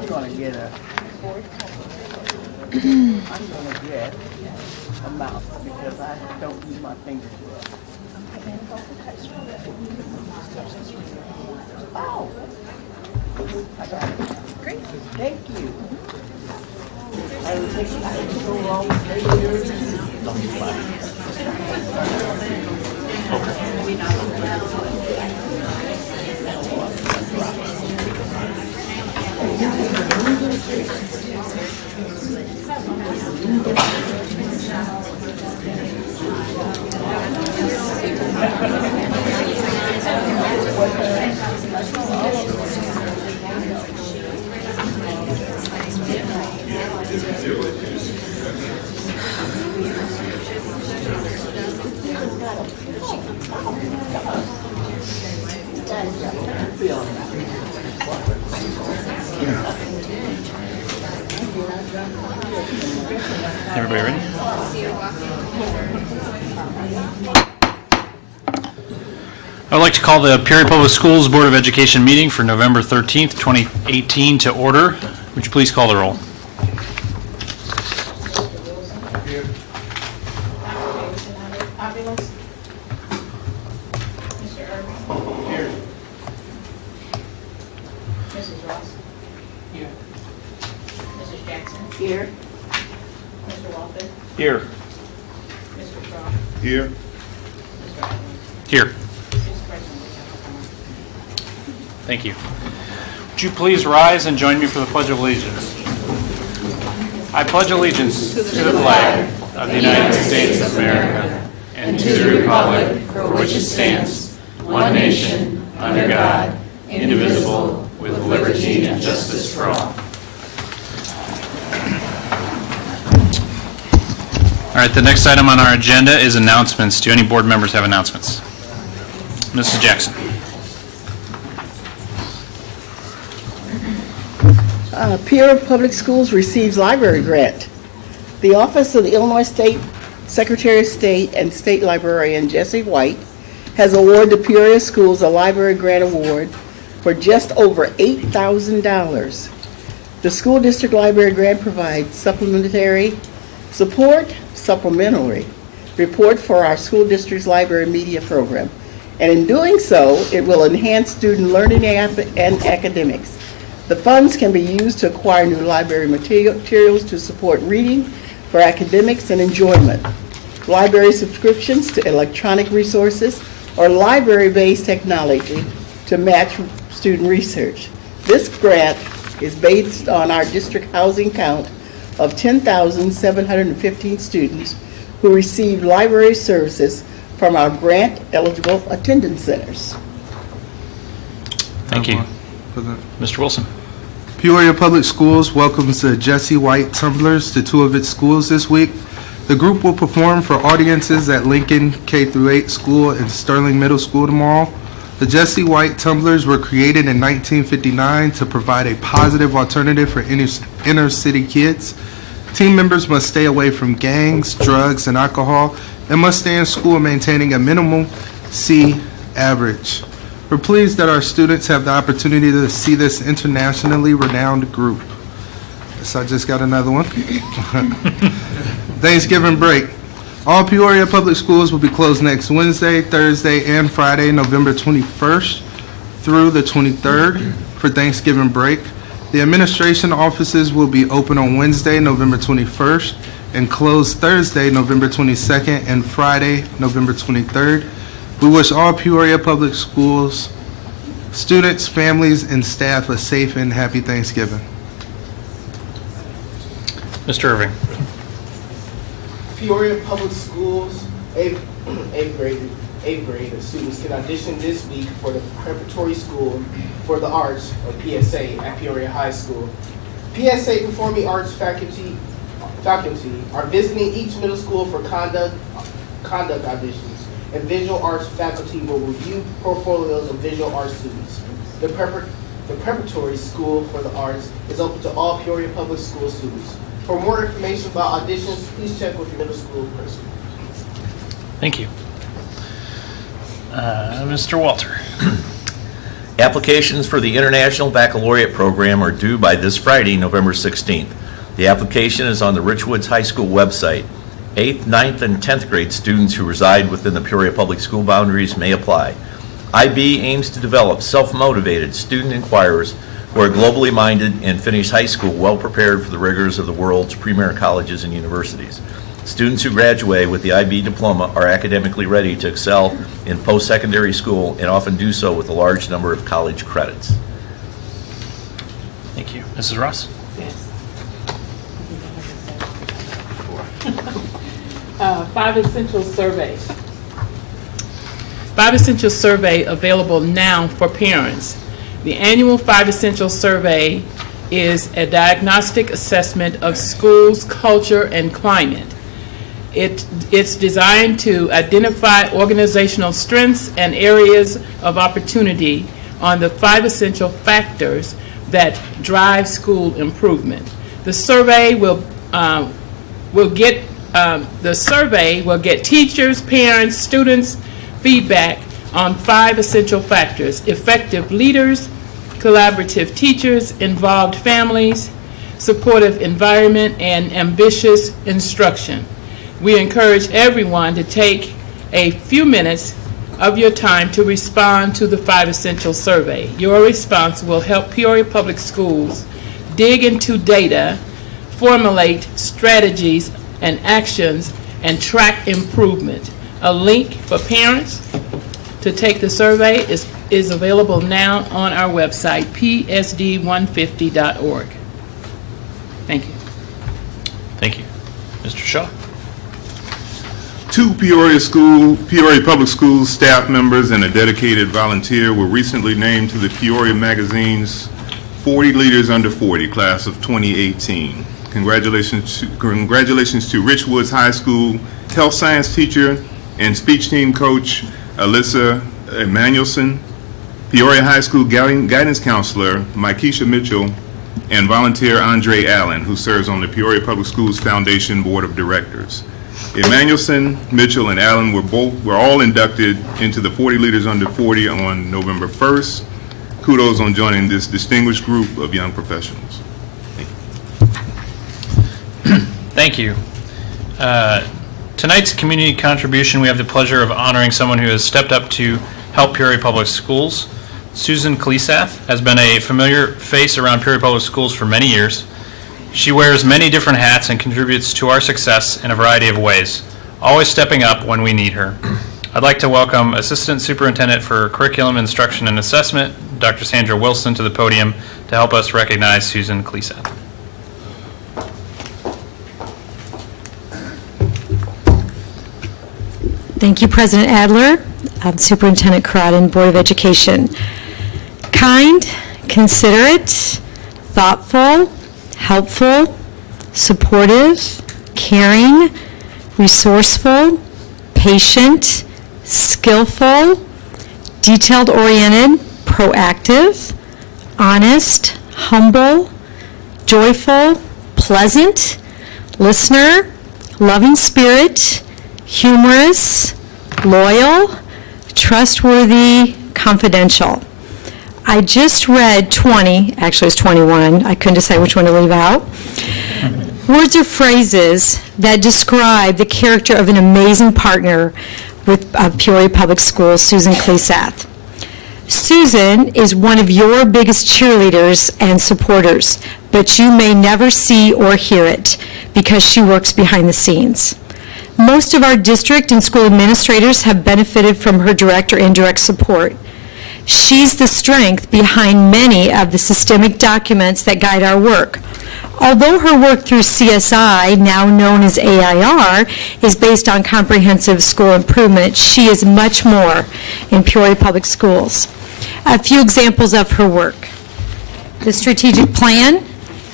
I'm gonna get a mouse because I don't use my fingers well. Oh, I got it. Great. Thank you. I will take it go wrong with Everybody ready? I would like to call the Peoria Public Schools Board of Education meeting for November 13th, 2018 to order. Would you please call the roll? Here. Mr. Irving? Here. Mrs. Ross? Here. Mrs. Jackson? here. Mr. Walter? Here. Mr. Shaw? Here. Mr. Evans? Here. 6 present, we have a quorum. Thank you. Would you please rise and join me for the Pledge of Allegiance? I pledge allegiance to the flag of the United States of America and to the republic for which it stands, one nation, under God, indivisible, with liberty and justice for all. All right, the next item on our agenda is announcements. Do any board members have announcements? Mrs. Jackson. Peoria Public Schools receives library grant. The Office of the Illinois State Secretary of State and State Librarian Jesse White has awarded the Peoria Schools a library grant award for just over $8,000. The school district library grant provides supplementary report for our school district's library media program. And in doing so, it will enhance student learning and academics. The funds can be used to acquire new library materials to support reading for academics and enjoyment, library subscriptions to electronic resources, or library-based technology to match student research. This grant is based on our district housing count of 10,715 students who receive library services from our grant-eligible attendance centers. Thank you. Mr. Wilson. Peoria Public Schools welcomes the Jesse White Tumblers to 2 of its schools this week. The group will perform for audiences at Lincoln K-8 School and Sterling Middle School tomorrow. The Jesse White Tumblers were created in 1959 to provide a positive alternative for inner city kids. Team members must stay away from gangs, drugs, and alcohol, and must stay in school maintaining a minimum C average. We're pleased that our students have the opportunity to see this internationally renowned group. So I just got another one. Thanksgiving break. All Peoria Public Schools will be closed next Wednesday, Thursday, and Friday, November 21st through the 23rd for Thanksgiving break. The administration offices will be open on Wednesday, November 21st, and closed Thursday, November 22nd, and Friday, November 23rd. We wish all Peoria Public Schools students, families, and staff a safe and happy Thanksgiving. Mr. Irving. Peoria Public Schools eighth grade students can audition this week for the Preparatory School for the Arts, or PSA, at Peoria High School. PSA Performing Arts faculty are visiting each middle school for conduct auditions, and visual arts faculty will review portfolios of visual arts students. The Preparatory School for the Arts is open to all Peoria Public School students. For more information about auditions, please check with your middle school person. Thank you. Mr. Walter. Applications for the International Baccalaureate Program are due by this Friday, November 16th. The application is on the Richwoods High School website. 8th, 9th, and 10th grade students who reside within the Peoria Public School boundaries may apply. IB aims to develop self-motivated student inquirers who are globally minded and finish high school well prepared for the rigors of the world's premier colleges and universities. Students who graduate with the IB diploma are academically ready to excel in post-secondary school and often do so with a large number of college credits. Thank you. Mrs. Ross? Yes. 5 Essentials Survey. 5 Essentials Survey available now for parents. The annual 5 Essentials Survey is a diagnostic assessment of schools, culture, and climate. It's designed to identify organizational strengths and areas of opportunity on the 5 essential factors that drive school improvement. The survey will get teachers, parents, students feedback on 5 essential factors: effective leaders, collaborative teachers, involved families, supportive environment, and ambitious instruction. We encourage everyone to take a few minutes of your time to respond to the 5 Essential Survey. Your response will help Peoria Public Schools dig into data, formulate strategies and actions, and track improvement. A link for parents to take the survey is available now on our website, psd150.org. Thank you. Thank you. Mr. Shaw? 2 Peoria Public Schools staff members and a dedicated volunteer were recently named to the Peoria Magazine's 40 Leaders Under 40 class of 2018. Congratulations to Richwoods High School health science teacher and speech team coach Alyssa Emanuelson, Peoria High School guidance counselor Mykesha Mitchell, and volunteer Andre Allen, who serves on the Peoria Public Schools Foundation Board of Directors. Emanuelson, Mitchell, and Allen were all inducted into the 40 Leaders Under 40 on November 1st. Kudos on joining this distinguished group of young professionals. Thank you. Tonight's community contribution, we have the pleasure of honoring someone who has stepped up to help Peoria Public Schools. Susan Kleesath has been a familiar face around Peoria Public Schools for many years. She wears many different hats and contributes to our success in a variety of ways, always stepping up when we need her. I'd like to welcome Assistant Superintendent for Curriculum, Instruction, and Assessment, Dr. Sandra Wilson, to the podium to help us recognize Susan Kleesath. Thank you, President Adler, Superintendent Crodden, Board of Education. Kind, considerate, thoughtful, helpful, supportive, caring, resourceful, patient, skillful, detailed-oriented, proactive, honest, humble, joyful, pleasant, listener, loving spirit, humorous, loyal, trustworthy, confidential. I just read 20, actually it's 21, I couldn't decide which one to leave out, words or phrases that describe the character of an amazing partner with Peoria Public Schools, Susan Kleesath. Susan is one of your biggest cheerleaders and supporters, but you may never see or hear it because she works behind the scenes. Most of our district and school administrators have benefited from her direct or indirect support. She's the strength behind many of the systemic documents that guide our work. Although her work through CSI, now known as AIR, is based on comprehensive school improvement, she is much more in Peoria Public Schools. A few examples of her work. The strategic plan.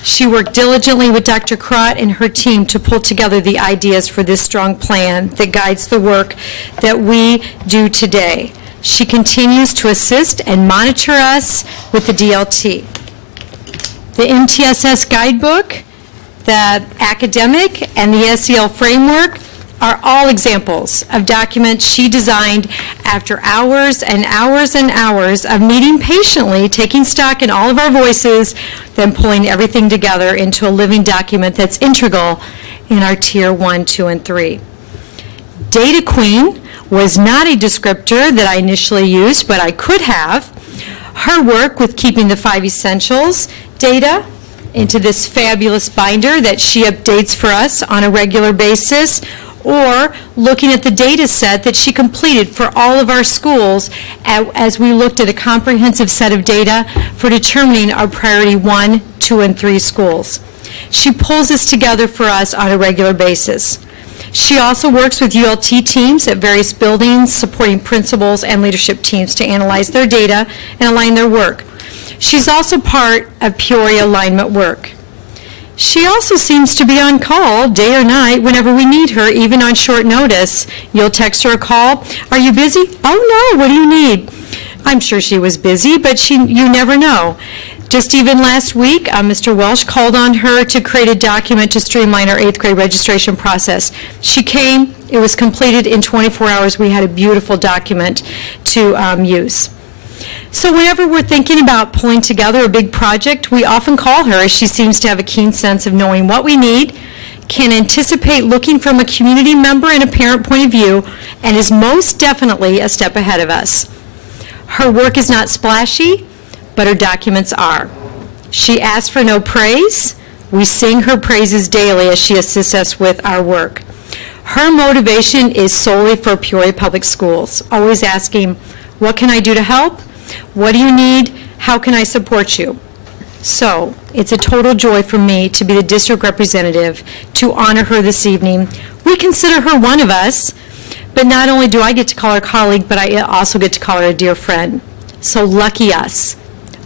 She worked diligently with Dr. Crott and her team to pull together the ideas for this strong plan that guides the work that we do today. She continues to assist and monitor us with the DLT. The MTSS guidebook, the academic, and the SEL framework are all examples of documents she designed after hours and hours and hours of meeting patiently, taking stock in all of our voices, then pulling everything together into a living document that's integral in our Tier 1, 2, and 3. Data Queen was not a descriptor that I initially used, but I could have. Her work with keeping the 5 essentials data into this fabulous binder that she updates for us on a regular basis, or looking at the data set that she completed for all of our schools as we looked at a comprehensive set of data for determining our priority 1, 2, and 3 schools. She pulls this together for us on a regular basis. She also works with ULT teams at various buildings, supporting principals and leadership teams to analyze their data and align their work. She's also part of Peoria alignment work. She also seems to be on call day or night whenever we need her, even on short notice. You'll text her a call. Are you busy? Oh no, what do you need? I'm sure she was busy, but you never know. Just even last week, Mr. Welsh called on her to create a document to streamline our 8th grade registration process. She came, it was completed in 24 hours. We had a beautiful document to use. So whenever we're thinking about pulling together a big project, we often call her, as she seems to have a keen sense of knowing what we need, can anticipate looking from a community member and a parent point of view, and is most definitely a step ahead of us. Her work is not splashy, but her documents are. She asks for no praise. We sing her praises daily as she assists us with our work. Her motivation is solely for Peoria Public Schools, always asking, what can I do to help? What do you need? How can I support you? So it's a total joy for me to be the district representative to honor her this evening. We consider her one of us, but not only do I get to call her colleague, but I also get to call her a dear friend. So lucky us.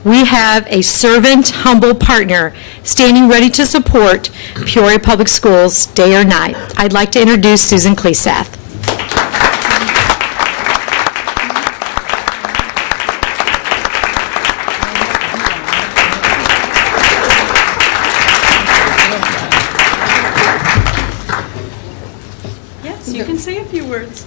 We have a servant, humble partner standing ready to support Peoria Public Schools day or night. I'd like to introduce Susan Kleesath. Yes, you can say a few words.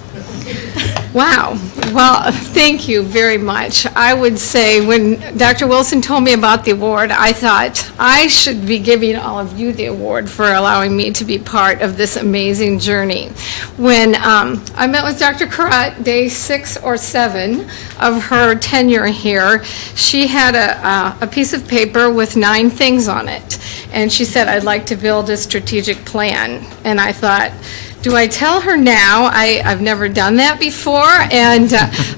Wow. Well, thank you very much. I would say when Dr. Wilson told me about the award, I thought I should be giving all of you the award for allowing me to be part of this amazing journey. When I met with Dr. Karat day 6 or 7 of her tenure here, she had a piece of paper with 9 things on it. And she said, I'd like to build a strategic plan. And I thought, do I tell her now? I've never done that before,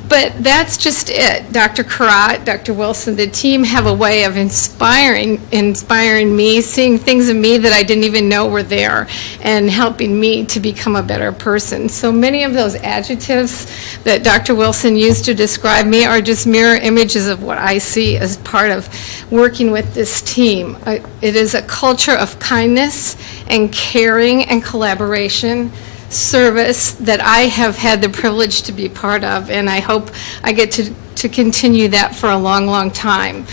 but that's just it. Dr. Karat, Dr. Wilson, the team have a way of inspiring me, seeing things in me that I didn't even know were there, and helping me to become a better person. So many of those adjectives that Dr. Wilson used to describe me are just mirror images of what I see as part of working with this team. It is a culture of kindness and caring and collaboration, service that I have had the privilege to be part of, and I hope I get to continue that for a long, long time.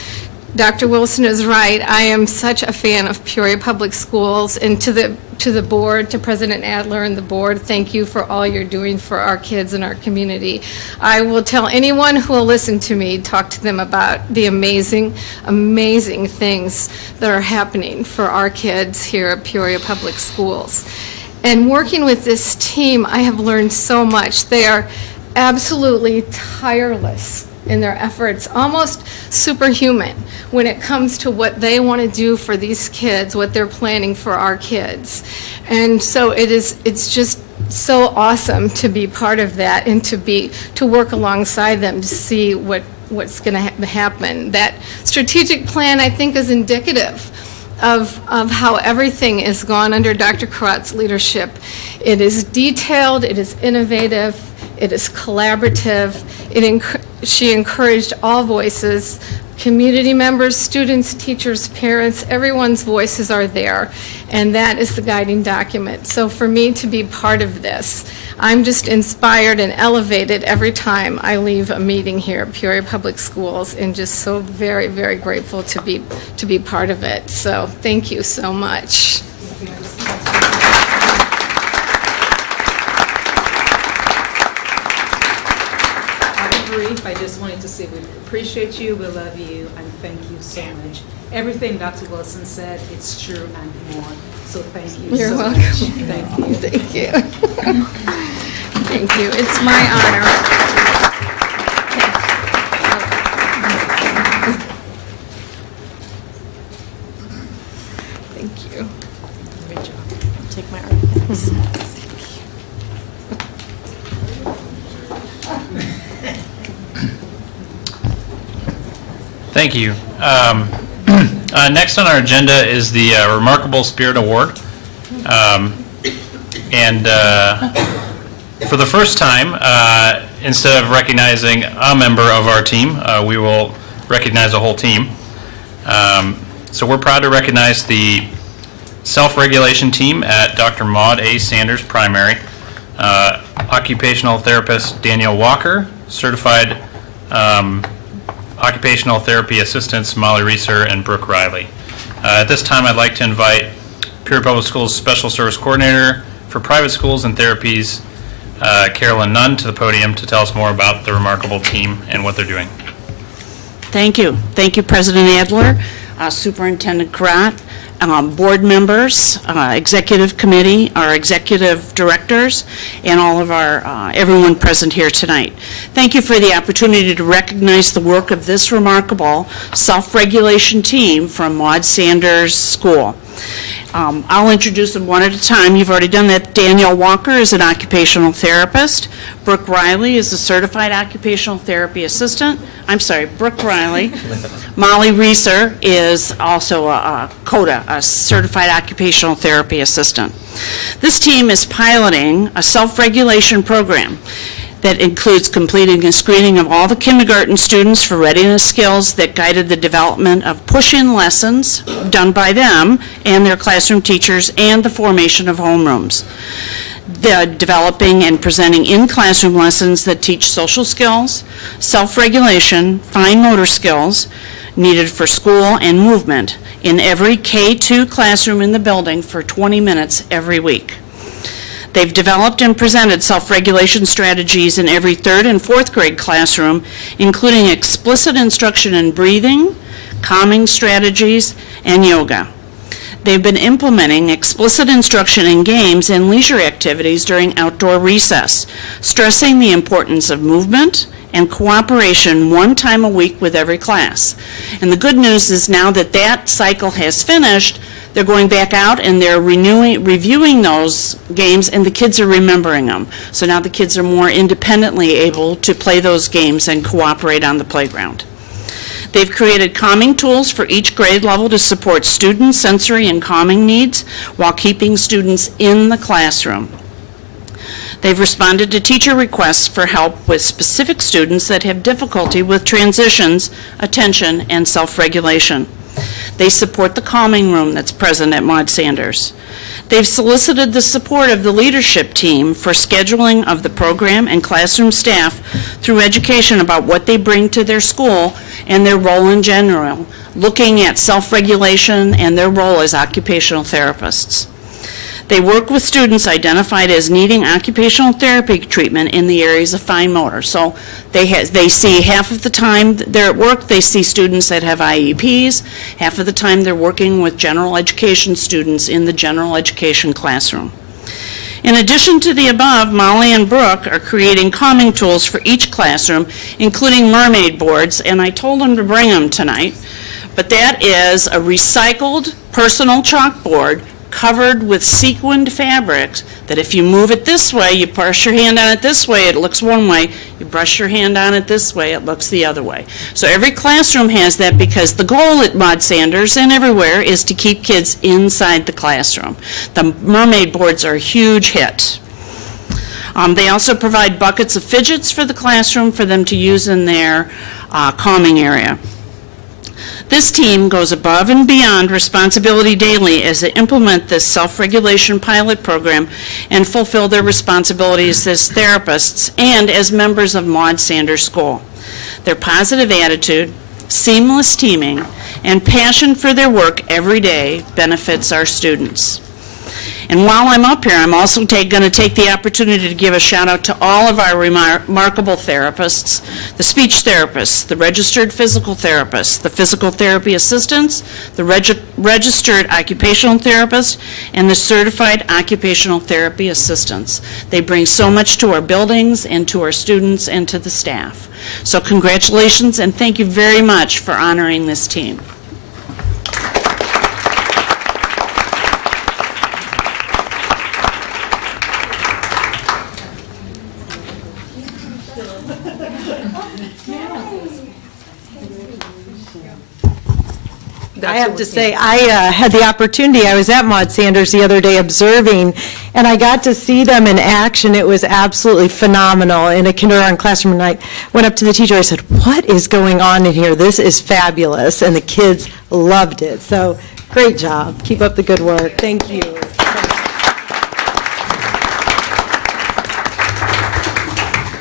Dr. Wilson is right. I am such a fan of Peoria Public Schools, and to the board, to President Adler and the board, thank you for all you're doing for our kids and our community. I will tell anyone who will listen to me, talk to them about the amazing, amazing things that are happening for our kids here at Peoria Public Schools. And working with this team, I have learned so much. They are absolutely tireless in their efforts, almost superhuman when it comes to what they want to do for these kids, what they're planning for our kids. And so it's just so awesome to be part of that and to work alongside them to see what's going to happen. That strategic plan, I think, is indicative of how everything is gone under Dr. Karat's leadership. It is detailed, it is innovative, it is collaborative. She encouraged all voices, community members, students, teachers, parents, everyone's voices are there, and that is the guiding document. So for me to be part of this, I'm just inspired and elevated every time I leave a meeting here at Peoria Public Schools, and just so very, very grateful to be part of it. So thank you so much. to say we appreciate you, we love you, and thank you so much. Everything Dr. Wilson said, it's true and more. So thank you You're so welcome. much. Thank you. Thank you. Thank you. It's my honor. Thank you. Great job. Take my artifacts. Thank you. Next on our agenda is the Remarkable Spirit Award. And for the first time, instead of recognizing a member of our team, we will recognize a whole team. So we're proud to recognize the self-regulation team at Dr. Maud A. Sanders Primary, occupational therapist Danielle Walker, certified occupational therapy assistants Molly Reeser and Brooke Riley. At this time, I'd like to invite Peoria Public Schools Special Service Coordinator for Private Schools and Therapies, Carolyn Nunn, to the podium to tell us more about the remarkable team and what they're doing. Thank you. Thank you, President Adler, Superintendent Karat, board members, executive committee, our executive directors, and all of our everyone present here tonight. Thank you for the opportunity to recognize the work of this remarkable self-regulation team from Maud Sanders School. I'll introduce them one at a time. You've already done that. Danielle Walker is an occupational therapist. Brooke Riley is a certified occupational therapy assistant. I'm sorry, Brooke Riley. Molly Reeser is also a CODA, a certified occupational therapy assistant. This team is piloting a self-regulation program that includes completing a screening of all the kindergarten students for readiness skills that guided the development of push-in lessons done by them and their classroom teachers, and the formation of homerooms. The developing and presenting in-classroom lessons that teach social skills, self-regulation, fine motor skills needed for school and movement in every K-2 classroom in the building for 20 minutes every week. They've developed and presented self-regulation strategies in every 3rd and 4th grade classroom, including explicit instruction in breathing, calming strategies, and yoga. They've been implementing explicit instruction in games and leisure activities during outdoor recess, stressing the importance of movement and cooperation 1 time a week with every class. And the good news is now that that cycle has finished, they're going back out and they're reviewing those games, and the kids are remembering them. So now the kids are more independently able to play those games and cooperate on the playground. They've created calming tools for each grade level to support student sensory and calming needs while keeping students in the classroom. They've responded to teacher requests for help with specific students that have difficulty with transitions, attention, and self-regulation. They support the calming room that's present at Maud Sanders. They've solicited the support of the leadership team for scheduling of the program and classroom staff through education about what they bring to their school and their role in general, looking at self-regulation and their role as occupational therapists. They work with students identified as needing occupational therapy treatment in the areas of fine motor. So they see half of the time they're at work, they see students that have IEPs. Half of the time they're working with general education students in the general education classroom. In addition to the above, Molly and Brooke are creating calming tools for each classroom, including mermaid boards, and I told them to bring them tonight. But that is a recycled personal chalkboard covered with sequined fabrics that if you move it this way, you brush your hand on it this way, it looks one way. You brush your hand on it this way, it looks the other way. So every classroom has that because the goal at Maud Sanders and everywhere is to keep kids inside the classroom. The mermaid boards are a huge hit. They also provide buckets of fidgets for the classroom for them to use in their calming area. This team goes above and beyond responsibility daily as they implement this self-regulation pilot program and fulfill their responsibilities as therapists and as members of Maud Sanders School. Their positive attitude, seamless teaming, and passion for their work every day benefits our students. And while I'm up here, I'm also going to take the opportunity to give a shout out to all of our remarkable therapists, the speech therapists, the registered physical therapists, the physical therapy assistants, the registered occupational therapist, and the certified occupational therapy assistants. They bring so much to our buildings and to our students and to the staff. So congratulations and thank you very much for honoring this team. I have to say, I had the opportunity, I was at Maud Sanders the other day observing, and I got to see them in action. It was absolutely phenomenal in a kindergarten classroom, and I went up to the teacher, I said, what is going on in here? This is fabulous, and the kids loved it. So, great job. Keep up the good work. Thank you.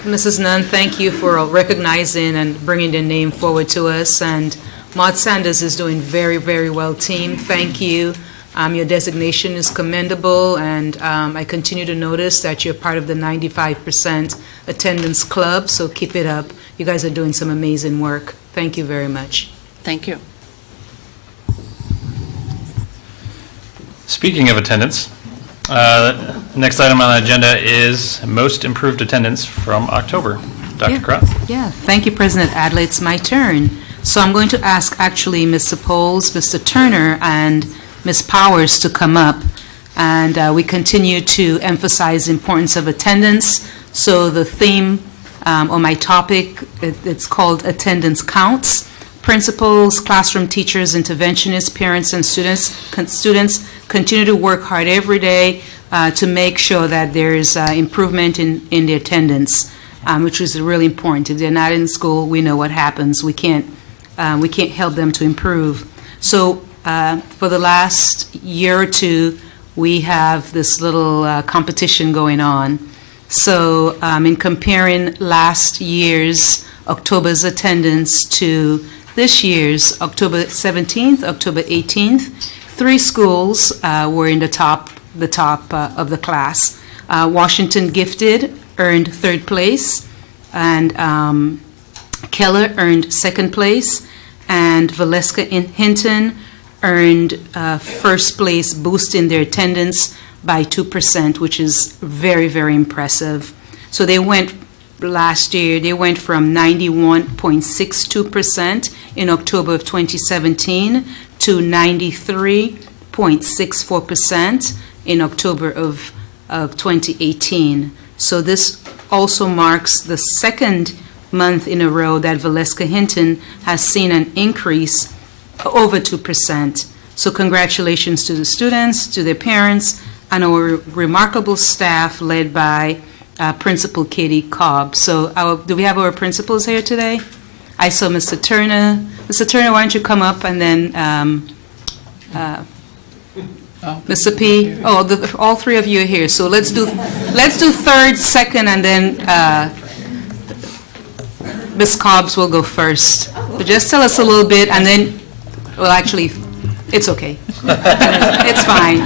Mrs. Nunn, thank you for recognizing and bringing the name forward to us. And Maud Sanders is doing very, very well, team. Thank you. Your designation is commendable, and I continue to notice that you're part of the 95% attendance club, so keep it up. You guys are doing some amazing work. Thank you very much. Thank you. Speaking of attendance, next item on the agenda is most improved attendance from October. Dr. Crott? Yeah, thank you, President Adler. It's my turn. So I'm going to ask actually Mr. Poles, Mr. Turner, and Ms. Powers to come up. And we continue to emphasize the importance of attendance. So the theme or my topic, it's called Attendance Counts. Principals, classroom teachers, interventionists, parents, and students continue to work hard every day to make sure that there's improvement in the attendance, which is really important. If they're not in school, we know what happens. We can't help them to improve. So for the last year or two, we have this little competition going on. So in comparing last year's October's attendance to this year's October 17th, October 18th, 3 schools were in the top of the class. Washington Gifted earned 3rd place, and Keller earned 2nd place, and Valeska Hinton earned 1st place, boosting their attendance by 2%, which is very, very impressive. So they went last year, they went from 91.62% in October of 2017 to 93.64% in October of 2018. So this also marks the 2nd month in a row that Valeska Hinton has seen an increase over 2%. So congratulations to the students, to their parents, and our remarkable staff led by Principal Katie Cobb. So do we have our principals here today? I saw Mr. Turner. Mr. Turner, why don't you come up, and then Mr. P. Oh, all 3 of you are here. So let's do 3rd, 2nd, and then Ms. Cobbs will go first. So just tell us a little bit, and then, well, actually, it's okay. It's fine.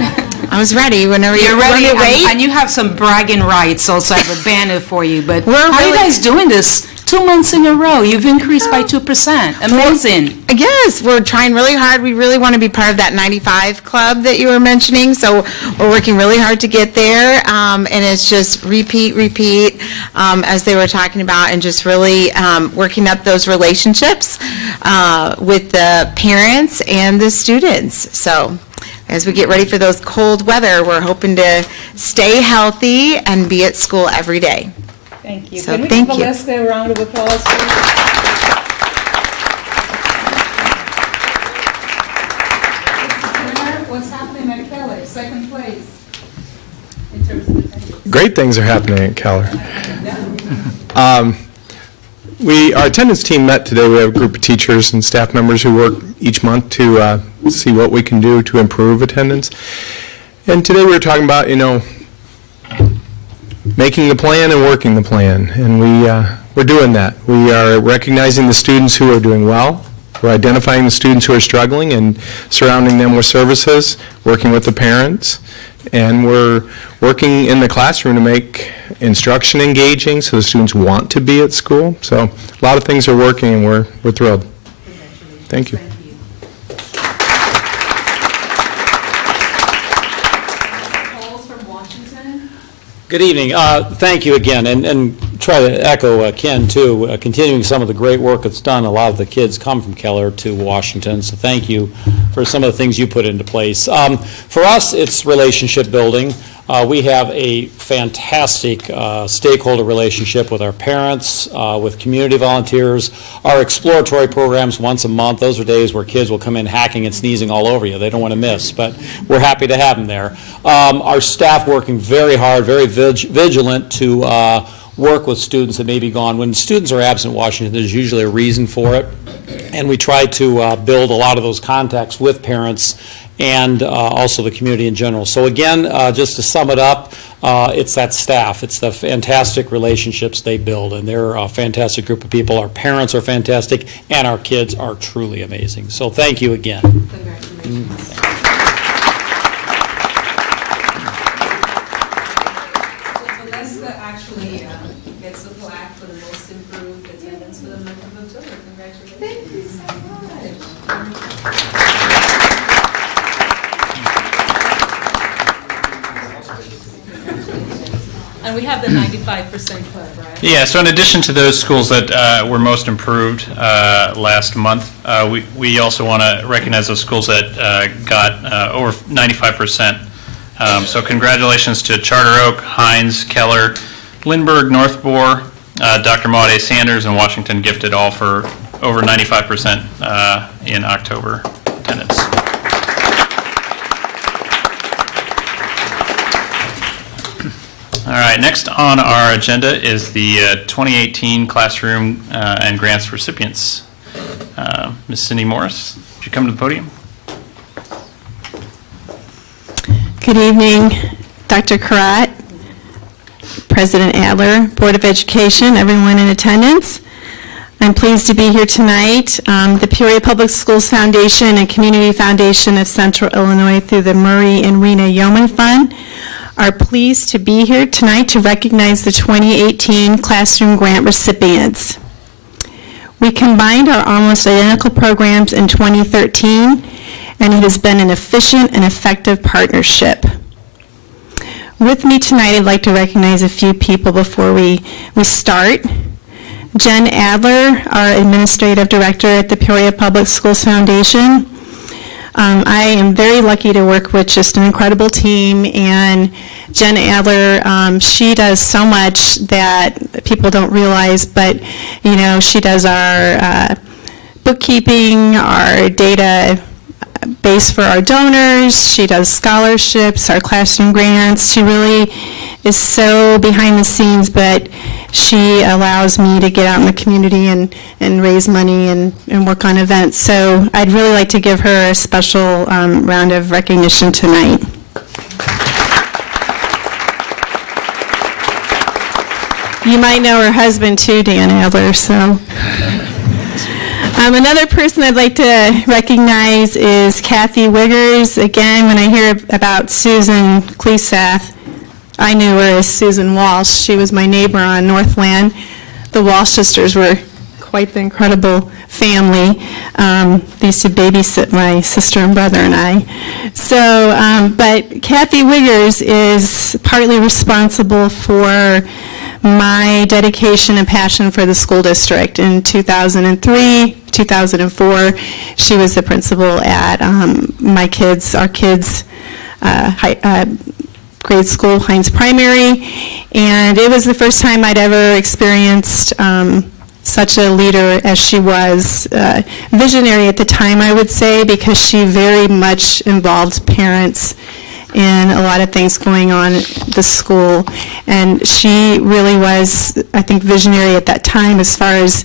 I was ready whenever you're ready. And you have some bragging rights. Also, I have a banner for you. But how are you guys doing this? 2 months in a row, you've increased by 2%. Amazing. Yes, we're trying really hard. We really want to be part of that 95 club that you were mentioning, so we're working really hard to get there, and it's just repeat, as they were talking about, and just really working up those relationships with the parents and the students. So as we get ready for those cold weather, we're hoping to stay healthy and be at school every day. Thank you. So Can we thank give you. Valeska a round of applause, please? What's happening at Keller? 2nd place in terms of attendance. Great things are happening at Keller. Our attendance team met today. We have a group of teachers and staff members who work each month to see what we can do to improve attendance. And today we were talking about, making the plan and working the plan, and we're doing that. We are recognizing the students who are doing well. We're identifying the students who are struggling and surrounding them with services, working with the parents, and we're working in the classroom to make instruction engaging so the students want to be at school. So a lot of things are working, and we're thrilled. Thank you. Good evening. Thank you again, and try to echo Ken too, continuing some of the great work that's done. A lot of the kids come from Keller to Washington, so thank you for some of the things you put into place. For us, it's relationship building. We have a fantastic stakeholder relationship with our parents, with community volunteers. Our exploratory programs once a month, those are days where kids will come in hacking and sneezing all over you. They don't want to miss, but we're happy to have them there. Our staff working very hard, very vigilant to work with students that may be gone. When students are absent in Washington, there's usually a reason for it, and we try to build a lot of those contacts with parents and also the community in general. So again, just to sum it up, it's that staff. It's the fantastic relationships they build, and they're a fantastic group of people. Our parents are fantastic, and our kids are truly amazing. So thank you again. Congratulations. Actually gets the plaque for the most improved attendance for the month of October. Congratulations. Thank you so much. And we have the 95% club, right? Yeah, so in addition to those schools that were most improved last month, we also want to recognize those schools that got over 95%. So congratulations to Charter Oak, Hines, Keller, Lindbergh, Northborough, Dr. Maud A. Sanders, and Washington Gifted, all for over 95% in October attendance. All right, next on our agenda is the 2018 Classroom and Grants recipients. Ms. Cindy Morris, would you come to the podium? Good evening, Dr. Karat, President Adler, Board of Education, everyone in attendance. I'm pleased to be here tonight. The Peoria Public Schools Foundation and Community Foundation of Central Illinois through the Murray and Rena Yeoman Fund are pleased to be here tonight to recognize the 2018 Classroom Grant recipients. We combined our almost identical programs in 2013, and it has been an efficient and effective partnership. With me tonight, I'd like to recognize a few people before we start. Jen Adler, our Administrative Director at the Peoria Public Schools Foundation. I am very lucky to work with just an incredible team, and Jen Adler, she does so much that people don't realize, but you know, she does our bookkeeping, our data base for our donors, she does scholarships, our classroom grants. She really is so behind the scenes, but she allows me to get out in the community and raise money and work on events. So I'd really like to give her a special round of recognition tonight. You might know her husband too, Dan Adler. So another person I'd like to recognize is Kathy Wiggers. Again, when I hear about Susan Clesath, I knew her as Susan Walsh. She was my neighbor on Northland. The Walsh sisters were quite the incredible family. They used to babysit my sister and brother and I. So, but Kathy Wiggers is partly responsible for my dedication and passion for the school district. In 2003, 2004, she was the principal at our kids' grade school, Hines Primary, and it was the first time I'd ever experienced such a leader as she was. Visionary at the time, I would say, because she very much involved parents in a lot of things going on at the school, and she really was, I think, visionary at that time as far as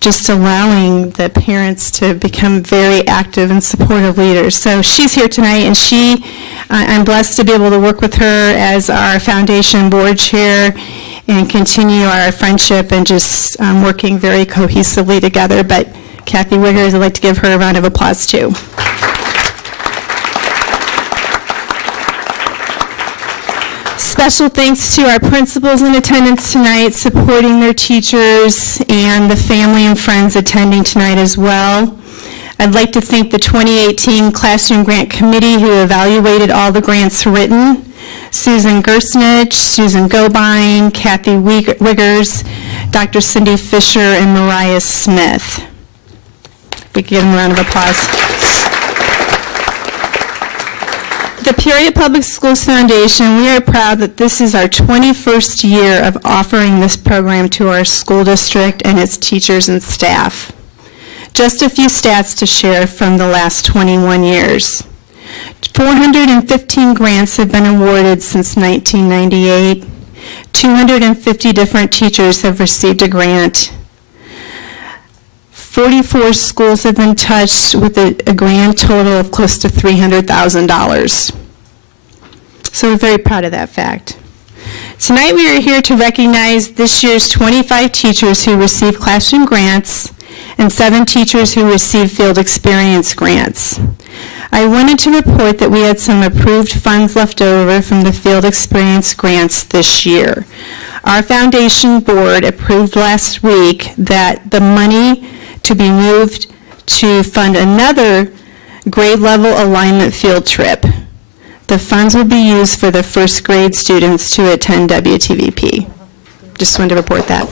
just allowing the parents to become very active and supportive leaders. So she's here tonight, and I'm blessed to be able to work with her as our foundation board chair and continue our friendship and just working very cohesively together. But Kathy Wiggers, I'd like to give her a round of applause too. Special thanks to our principals in attendance tonight, supporting their teachers, and the family and friends attending tonight as well. I'd like to thank the 2018 Classroom Grant Committee who evaluated all the grants written. Susan Gersnich, Susan Gobine, Kathy Wiggers, Dr. Cindy Fisher, and Mariah Smith. If we could give them a round of applause. The Peoria Public Schools Foundation, we are proud that this is our 21st year of offering this program to our school district and its teachers and staff. Just a few stats to share from the last 21 years. 415 grants have been awarded since 1998. 250 different teachers have received a grant. 44 schools have been touched with a grand total of close to $300,000. So we're very proud of that fact. Tonight we are here to recognize this year's 25 teachers who received classroom grants and 7 teachers who received field experience grants. I wanted to report that we had some approved funds left over from the field experience grants this year. Our foundation board approved last week that the money to be moved to fund another grade level alignment field trip. The funds will be used for the first grade students to attend WTVP. Just wanted to report that.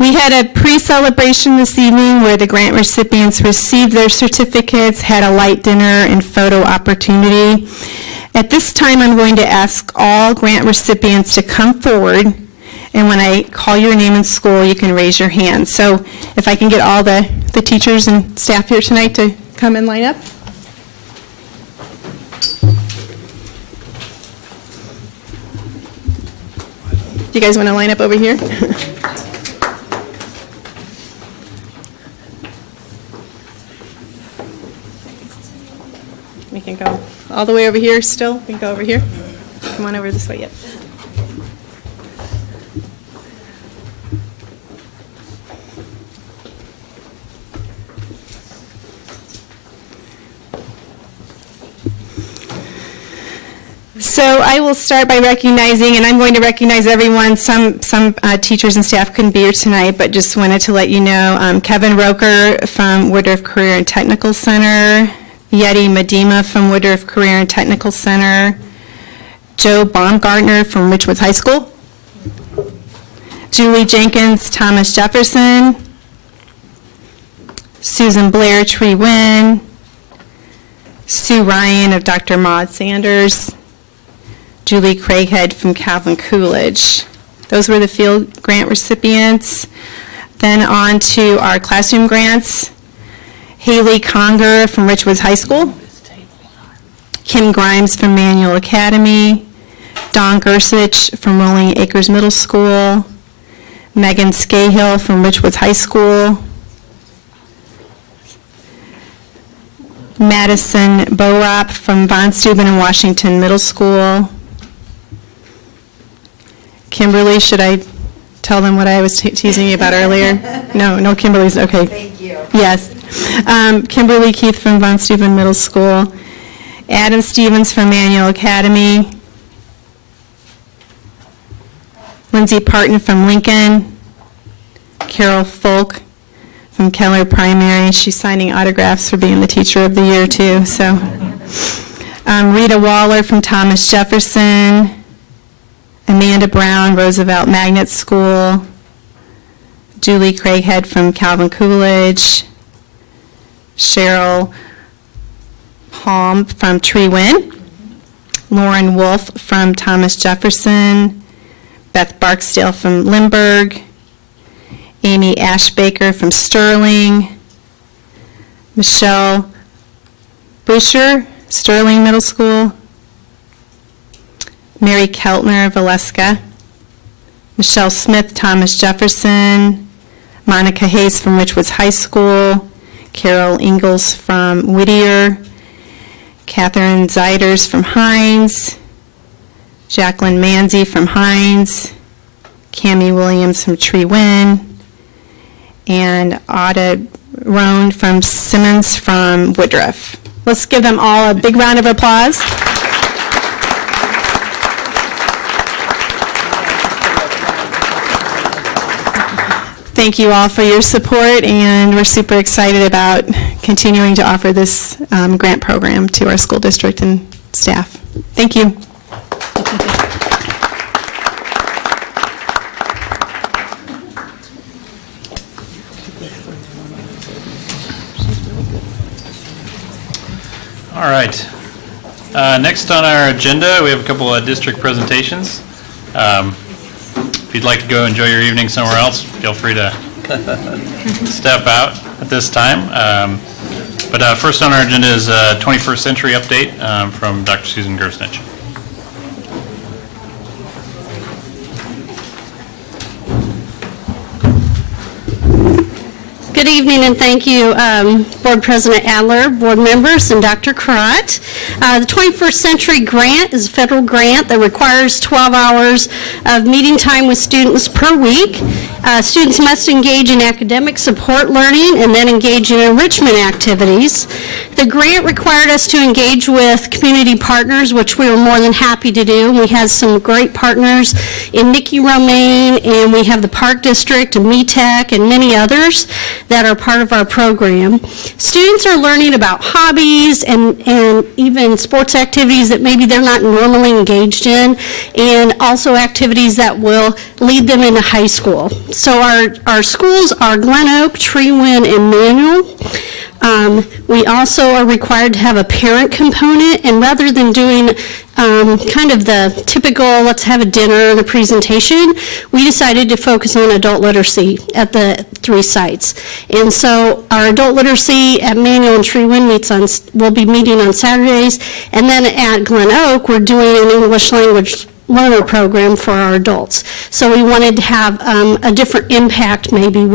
We had a pre-celebration this evening where the grant recipients received their certificates, had a light dinner and photo opportunity. At this time, I'm going to ask all grant recipients to come forward, and when I call your name in school, you can raise your hand. So if I can get all the teachers and staff here tonight to come and line up. Do you guys want to line up over here? We can go all the way over here still. We can go over here. Come on over this way. Yep. So I will start by recognizing, and I'm going to recognize everyone. Some teachers and staff couldn't be here tonight, but just wanted to let you know. Kevin Roker from Woodruff Career and Technical Center. Yeti Medema from Woodruff Career and Technical Center, Joe Baumgartner from Richwoods High School, Julie Jenkins, Thomas Jefferson, Susan Blair, Tree Wynn, Sue Ryan of Dr. Maud Sanders, Julie Craighead from Calvin Coolidge. Those were the field grant recipients. Then on to our classroom grants. Haley Conger from Richwoods High School, Kim Grimes from Manual Academy, Dawn Gersich from Rolling Acres Middle School, Megan Scahill from Richwoods High School, Madison Borop from Von Steuben and Washington Middle School. Kimberly, should I tell them what I was teasing you about earlier? No, Kimberly's okay. Thank you. Yes. Kimberly Keith from Von Steuben Middle School, Adam Stevens from Manual Academy, Lindsay Parton from Lincoln, Carol Folk from Keller Primary. She's signing autographs for being the Teacher of the Year too. So, Rita Waller from Thomas Jefferson, Amanda Brown, Roosevelt Magnet School, Julie Craighead from Calvin Coolidge, Cheryl Palm from Tree Wynn, Lauren Wolf from Thomas Jefferson, Beth Barksdale from Lindbergh, Amy Ashbaker from Sterling, Michelle Busher, Sterling Middle School, Mary Keltner, Valeska, Michelle Smith, Thomas Jefferson, Monica Hayes from Richwoods High School, Carol Ingalls from Whittier, Catherine Zeiders from Hines, Jacqueline Manzi from Hines, Cammie Williams from Tree Wynn, and Ada Roan from Simmons from Woodruff. Let's give them all a big round of applause. Thank you all for your support, and we're super excited about continuing to offer this grant program to our school district and staff. Thank you. All right. Next on our agenda, we have a couple of district presentations. If you'd like to go enjoy your evening somewhere else, feel free to step out at this time. But first on our agenda is a 21st Century update from Dr. Susan Gersnich. Good evening, and thank you, Board President Adler, board members, and Dr. Crott. The 21st Century Grant is a federal grant that requires 12 hours of meeting time with students per week. Students must engage in academic support learning and then engage in enrichment activities. The grant required us to engage with community partners, which we were more than happy to do. We had some great partners in Nikki Romaine, and we have the Park District and METEC and many others that are part of our program. Students are learning about hobbies and even sports activities that maybe they're not normally engaged in, and also activities that will lead them into high school. So our schools are Glen Oak, Treewin, and Manual. We also are required to have a parent component, and rather than doing kind of the typical let's have a dinner and a presentation, we decided to focus on adult literacy at the 3 sites. And so our adult literacy at Manual and Treewin will be meeting on Saturdays, and then at Glen Oak we're doing an English language learner program for our adults. So we wanted to have a different impact maybe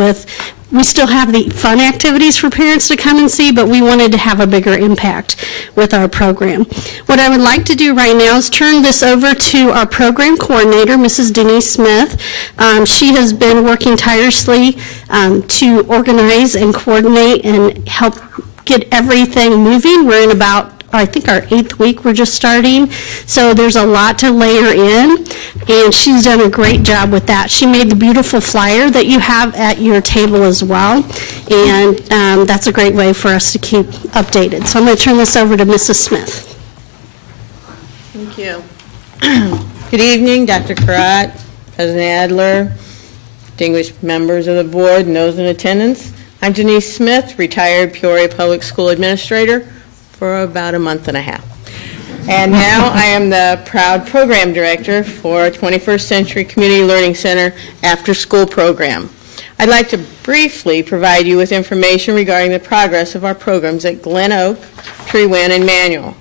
we still have the fun activities for parents to come and see, but we wanted to have a bigger impact with our program. What I would like to do right now is turn this over to our program coordinator, Mrs. Denise Smith. She has been working tirelessly to organize and coordinate and help get everything moving. We're in about I think our 8th week we're just starting, so there's a lot to layer in, and she's done a great job with that. She made the beautiful flyer that you have at your table as well, and that's a great way for us to keep updated. So I'm going to turn this over to Mrs. Smith. Thank you. Good evening, Dr. Crott, President Adler, distinguished members of the board, and those in attendance. I'm Denise Smith, retired Peoria Public School Administrator for about a month and a half. And now I am the proud program director for 21st Century Community Learning Center after school program. I'd like to briefly provide you with information regarding the progress of our programs at Glen Oak, Treewin, and Manual.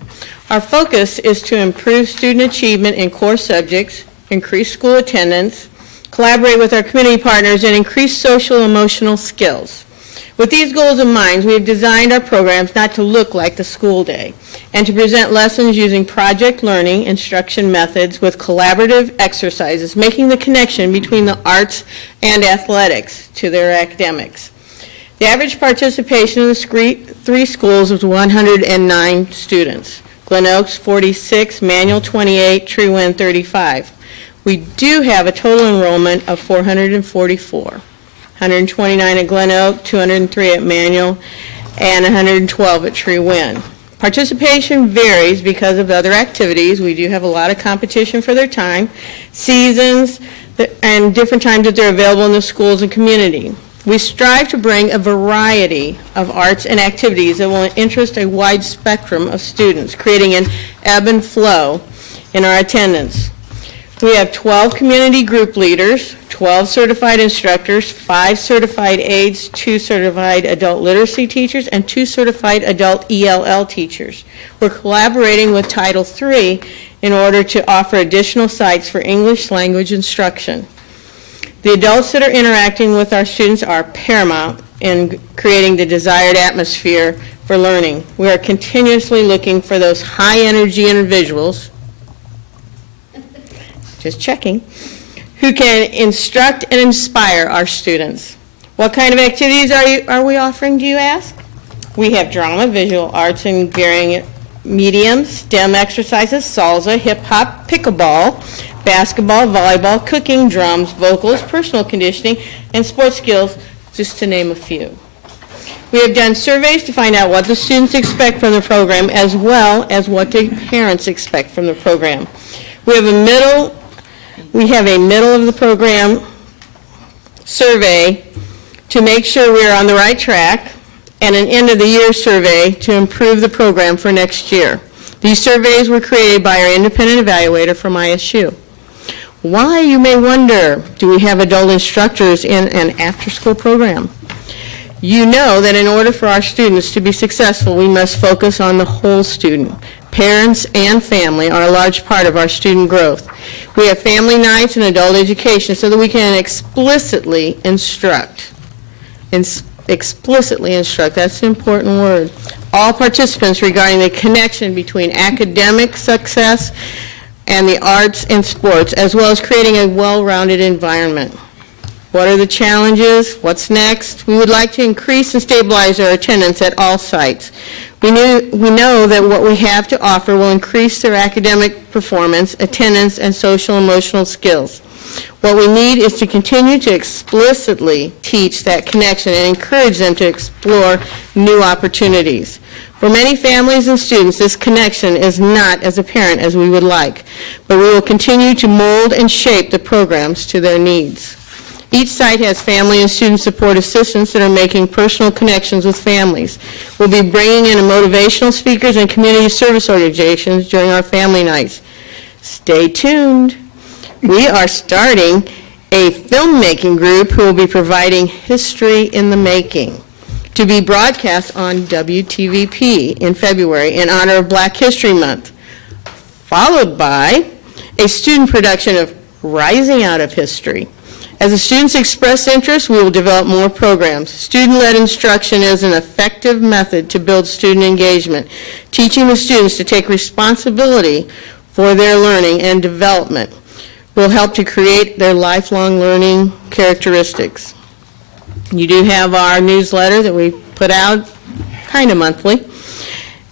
Our focus is to improve student achievement in core subjects, increase school attendance, collaborate with our community partners, and increase social and emotional skills. With these goals in mind, we have designed our programs not to look like the school day and to present lessons using project learning instruction methods with collaborative exercises, making the connection between the arts and athletics to their academics. The average participation in the 3 schools was 109 students. Glen Oaks 46, Manual 28, Treewin 35. We do have a total enrollment of 444. 129 at Glen Oak, 203 at Manual, and 112 at Treewin. Participation varies because of other activities. We do have a lot of competition for their time, seasons, and different times that they're available in the schools and community. We strive to bring a variety of arts and activities that will interest a wide spectrum of students, creating an ebb and flow in our attendance. We have 12 community group leaders, 12 certified instructors, 5 certified aides, 2 certified adult literacy teachers, and 2 certified adult ELL teachers. We're collaborating with Title III in order to offer additional sites for English language instruction. The adults that are interacting with our students are paramount in creating the desired atmosphere for learning. We are continuously looking for those high-energy individuals, just checking, who can instruct and inspire our students. What kind of activities are we offering, do you ask? We have drama, visual arts, and varying mediums, STEM exercises, salsa, hip-hop, pickleball, basketball, volleyball, cooking, drums, vocals, personal conditioning, and sports skills, just to name a few. We have done surveys to find out what the students expect from the program as well as what the parents expect from the program. We have a middle of the program survey to make sure we are on the right track, and an end of the year survey to improve the program for next year. These surveys were created by our independent evaluator from ISU. Why, you may wonder, do we have adult instructors in an after-school program? You know that in order for our students to be successful, we must focus on the whole student. Parents and family are a large part of our student growth. We have family nights and adult education so that we can explicitly instruct. Explicitly instruct, that's an important word. All participants regarding the connection between academic success and the arts and sports, as well as creating a well-rounded environment. What are the challenges? What's next? We would like to increase and stabilize our attendance at all sites. We know that what we have to offer will increase their academic performance, attendance, and social emotional skills. What we need is to continue to explicitly teach that connection and encourage them to explore new opportunities. For many families and students, this connection is not as apparent as we would like, but we will continue to mold and shape the programs to their needs. Each site has family and student support assistants that are making personal connections with families. We'll be bringing in motivational speakers and community service organizations during our family nights. Stay tuned. We are starting a filmmaking group who will be providing History in the Making to be broadcast on WTVP in February in honor of Black History Month, followed by a student production of Rising Out of History. As the students express interest, we will develop more programs. Student-led instruction is an effective method to build student engagement, teaching the students to take responsibility for their learning and development will help to create their lifelong learning characteristics. You do have our newsletter that we put out kind of monthly,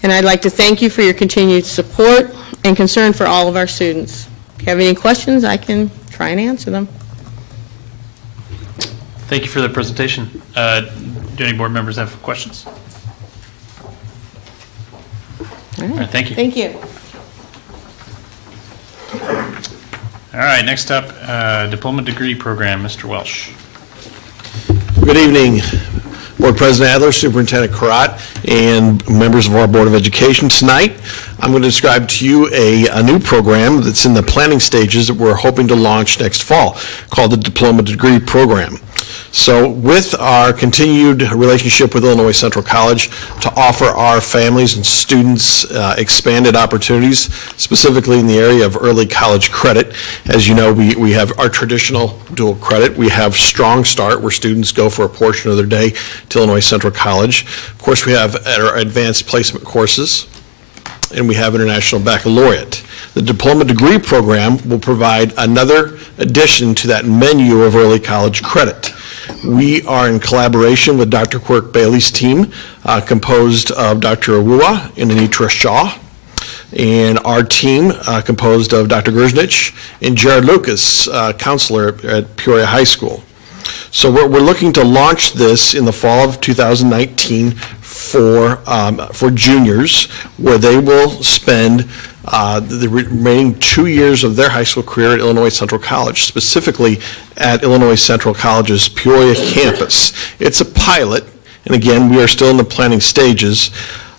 and I'd like to thank you for your continued support and concern for all of our students. If you have any questions, I can try and answer them. Thank you for the presentation. Do any board members have questions? All right, thank you. Thank you. All right, next up, diploma degree program, Mr. Welsh. Good evening, Board President Adler, Superintendent Karat, and members of our Board of Education. Tonight, I'm going to describe to you a new program that's in the planning stages that we're hoping to launch next fall, called the Diploma Degree Program. So with our continued relationship with Illinois Central College to offer our families and students expanded opportunities, specifically in the area of early college credit. As you know, we have our traditional dual credit. We have Strong Start, where students go for a portion of their day to Illinois Central College. Of course, we have our advanced placement courses, and we have International Baccalaureate. The Diploma Degree Program will provide another addition to that menu of early college credit. We are in collaboration with Dr. Quirk Bailey's team, composed of Dr. Awuah and Anitra Shaw, and our team composed of Dr. Gerznich and Jared Lucas, counselor at Peoria High School. So we're looking to launch this in the fall of 2019 for juniors, where they will spend the remaining 2 years of their high school career at Illinois Central College, specifically at Illinois Central College's Peoria campus. It's a pilot, and again, we are still in the planning stages.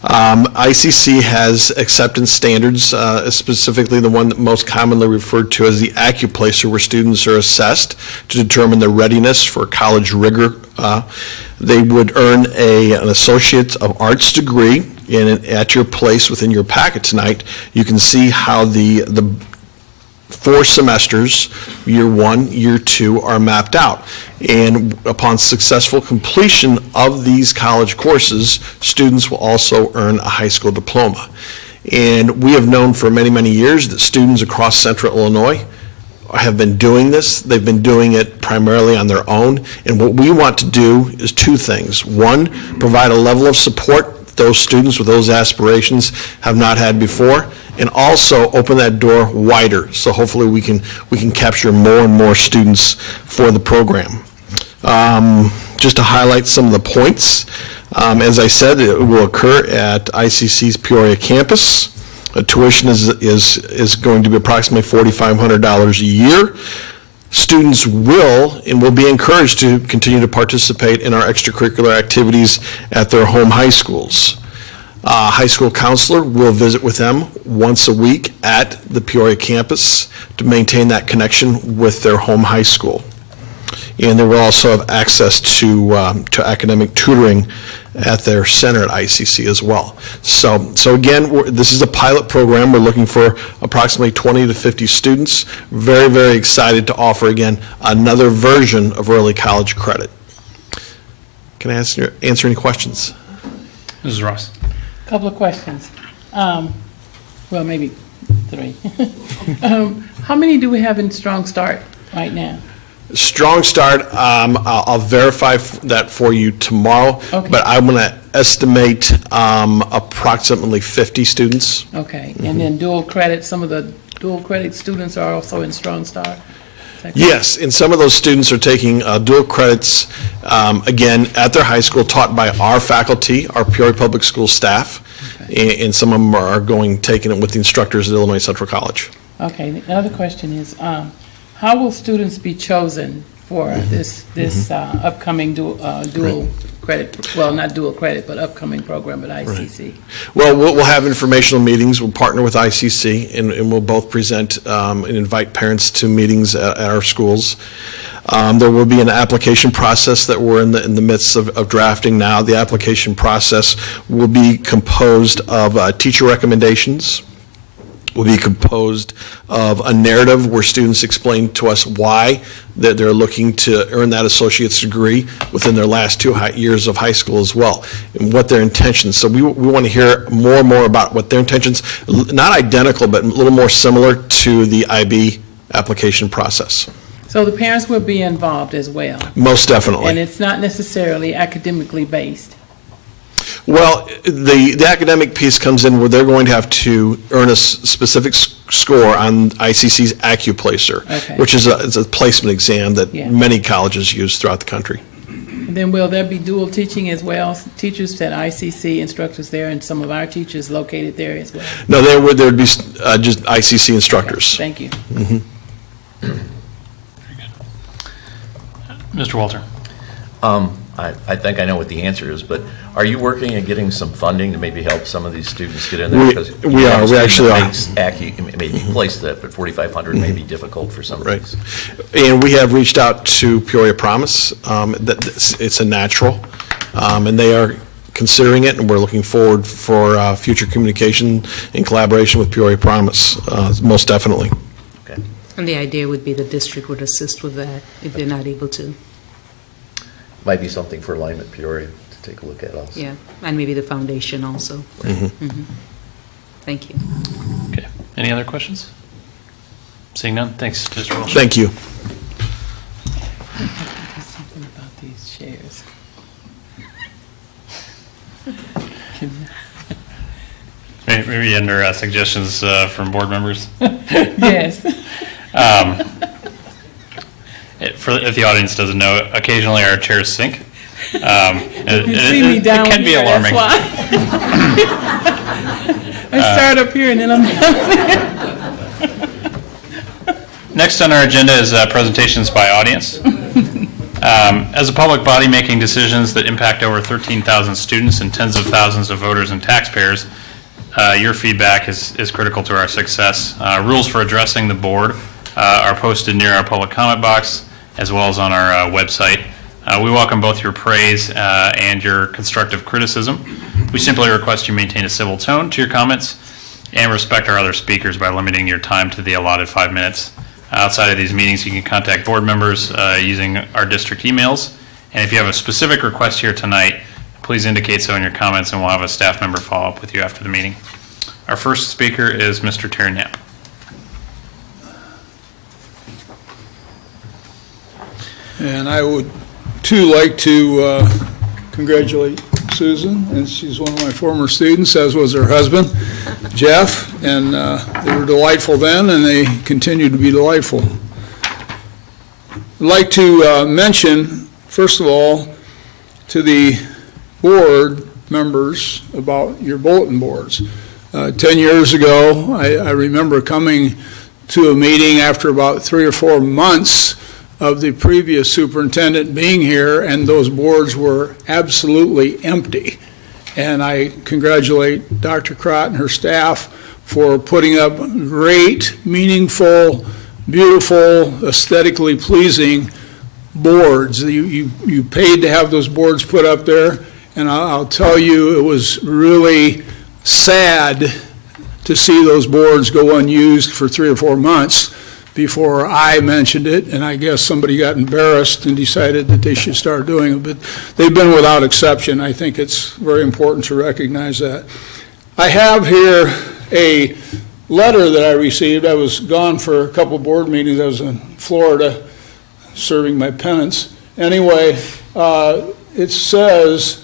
ICC has acceptance standards, specifically the one that most commonly referred to as the AccuPlacer, where students are assessed to determine their readiness for college rigor. They would earn an Associate of Arts degree, and at your place within your packet tonight, you can see how the 4 semesters, year 1, year 2, are mapped out. And upon successful completion of these college courses, students will also earn a high school diploma. And we have known for many, many years that students across central Illinois have been doing this. They've been doing it primarily on their own. And what we want to do is 2 things. 1, provide a level of support that those students with those aspirations have not had before, and also open that door wider. So hopefully we can capture more and more students for the program. Just to highlight some of the points, as I said, it will occur at ICC's Peoria campus. Tuition is going to be approximately $4,500 a year. Students will be encouraged to continue to participate in our extracurricular activities at their home high schools. High school counselor will visit with them once a week at the Peoria campus to maintain that connection with their home high school. And they will also have access to academic tutoring at their center at ICC as well. So again, this is a pilot program. We're looking for approximately 20 to 50 students. Very, very excited to offer, again, another version of early college credit. Can I answer any questions? Mrs. Ross. A couple of questions. Well, maybe 3. How many do we have in Strong Start right now? Strong Start, I'll verify that for you tomorrow, okay. But I'm going to estimate approximately 50 students. Okay, and then dual credit, some of the dual credit students are also in Strong Start? Yes, and some of those students are taking dual credits, again, at their high school, taught by our faculty, our Peoria Public School staff, okay. And some of them are taking it with the instructors at Illinois Central College. Okay, the other question is, how will students be chosen for this upcoming dual credit, well, not dual credit, but upcoming program at ICC? Right. Well, we'll have informational meetings. We'll partner with ICC, and we'll both present and invite parents to meetings at our schools. There will be an application process that we're in the midst of drafting now. The application process will be composed of teacher recommendations, will be composed of a narrative where students explain to us why that they're looking to earn that associate's degree within their last 2 years of high school as well, and what their intentions. So we want to hear more and more about what their intentions, not identical, but a little more similar to the IB application process. So the parents will be involved as well? Most definitely. And it's not necessarily academically based? Well, the academic piece comes in where they're going to have to earn a specific score on ICC's AccuPlacer, okay. Which is a placement exam that many colleges use throughout the country. And then will there be dual teaching as well? Teachers at ICC, instructors there, and some of our teachers located there as well? No, there would be just ICC instructors. Okay, thank you. Mm-hmm. Mr. Walter. I think I know what the answer is, but are you working at getting some funding to maybe help some of these students get in there? We are. We actually are. Maybe place that, but $4,500 may be difficult for some of these. And we have reached out to Peoria Promise. That it's a natural, and they are considering it, and we're looking forward for future communication and collaboration with Peoria Promise, most definitely. Okay. And the idea would be the district would assist with that if they're not able to. Might be something for Alignment Peoria to take a look at also. Yeah, and maybe the foundation also. Mm-hmm. Mm-hmm. Thank you. Okay. Any other questions? Seeing none, thanks, Mr. Walsh. Thank you. Something about these chairs. Maybe under suggestions from board members? Yes. If the audience doesn't know, occasionally our chairs sink. It can be alarming. That's why. I start up here and then I'm down there. Next on our agenda is presentations by audience. As a public body making decisions that impact over 13,000 students and tens of thousands of voters and taxpayers, your feedback is critical to our success. Rules for addressing the board are posted near our public comment box as well as on our website. We welcome both your praise and your constructive criticism. We simply request you maintain a civil tone to your comments and respect our other speakers by limiting your time to the allotted 5 minutes. Outside of these meetings, you can contact board members using our district emails. And if you have a specific request here tonight, please indicate so in your comments and we'll have a staff member follow up with you after the meeting. Our first speaker is Mr. Terry Knapp. And I would, too, like to congratulate Susan, and she's one of my former students, as was her husband, Jeff, and they were delightful then, and they continue to be delightful. I'd like to mention, first of all, to the board members about your bulletin boards. 10 years ago, I remember coming to a meeting after about 3 or 4 months of the previous superintendent being here, and those boards were absolutely empty. And I congratulate Dr. Crott and her staff for putting up great, meaningful, beautiful, aesthetically pleasing boards. You paid to have those boards put up there, and I'll tell you, it was really sad to see those boards go unused for 3 or 4 months before I mentioned it, and I guess somebody got embarrassed and decided that they should start doing it. But they've been without exception. I think it's very important to recognize that. I have here a letter that I received. I was gone for a couple board meetings. I was in Florida serving my penance. Anyway, it says,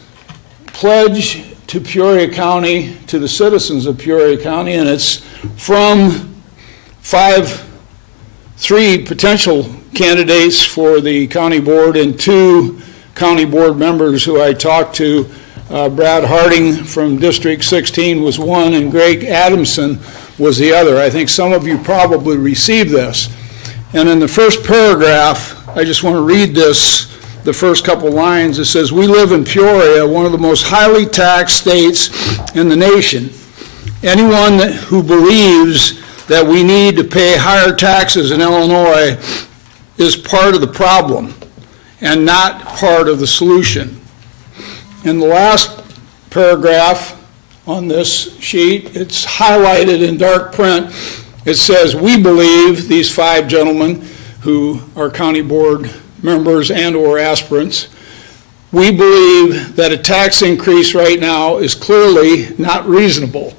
pledge to Peoria County, to the citizens of Peoria County, and it's from 3 potential candidates for the county board and 2 county board members who I talked to. Brad Harding from District 16 was one, and Greg Adamson was the other. I think some of you probably received this. And in the first paragraph, I just want to read this, the first couple lines. It says, we live in Peoria, one of the most highly taxed states in the nation. Anyone who believes that we need to pay higher taxes in Illinois is part of the problem and not part of the solution. In the last paragraph on this sheet, it's highlighted in dark print. It says, we believe, these 5 gentlemen who are county board members and or aspirants, we believe that a tax increase right now is clearly not reasonable.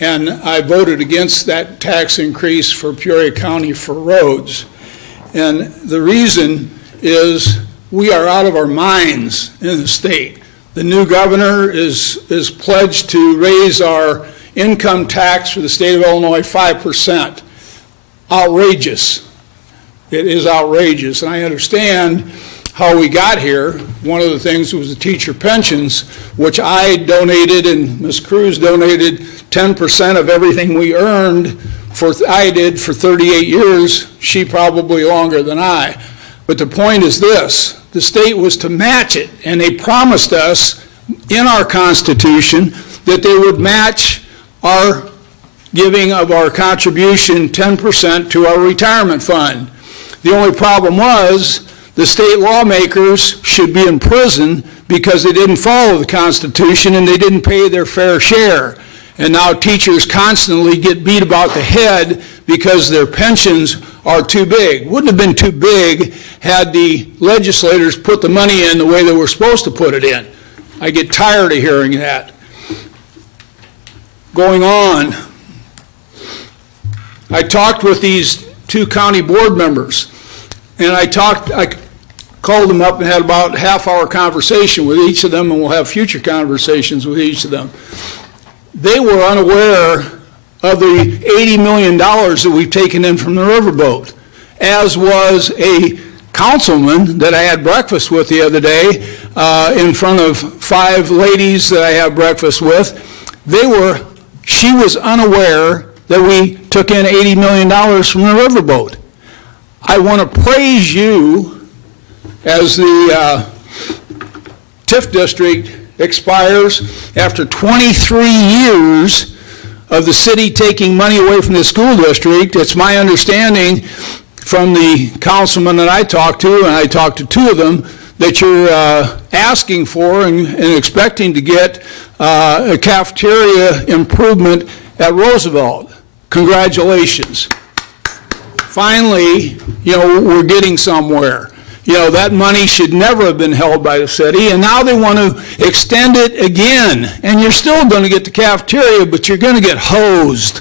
And I voted against that tax increase for Peoria County for roads. And the reason is we are out of our minds in the state. The new governor is pledged to raise our income tax for the state of Illinois 5%. Outrageous. It is outrageous. And I understand how we got here. One of the things was the teacher pensions, which I donated and Ms. Cruz donated 10% of everything we earned. I did for 38 years, she probably longer than I. But the point is this, the state was to match it, and they promised us in our Constitution that they would match our giving of our contribution 10% to our retirement fund. The only problem was the state lawmakers should be in prison because they didn't follow the Constitution and they didn't pay their fair share. And now teachers constantly get beat about the head because their pensions are too big. Wouldn't have been too big had the legislators put the money in the way they were supposed to put it in. I get tired of hearing that. Going on, I talked with these 2 county board members, and I called them up and had about a half-hour conversation with each of them, and we'll have future conversations with each of them. They were unaware of the $80 million that we've taken in from the riverboat, as was a councilman that I had breakfast with the other day in front of 5 ladies that I had breakfast with. She was unaware that we took in $80 million from the riverboat. I want to praise you as the TIF district expires after 23 years of the city taking money away from the school district. It's my understanding from the councilman that I talked to, and I talked to 2 of them, that you're asking for and expecting to get a cafeteria improvement at Roosevelt. Congratulations. Finally, we're getting somewhere. That money should never have been held by the city, and now they want to extend it again. And you're still going to get the cafeteria, but you're going to get hosed.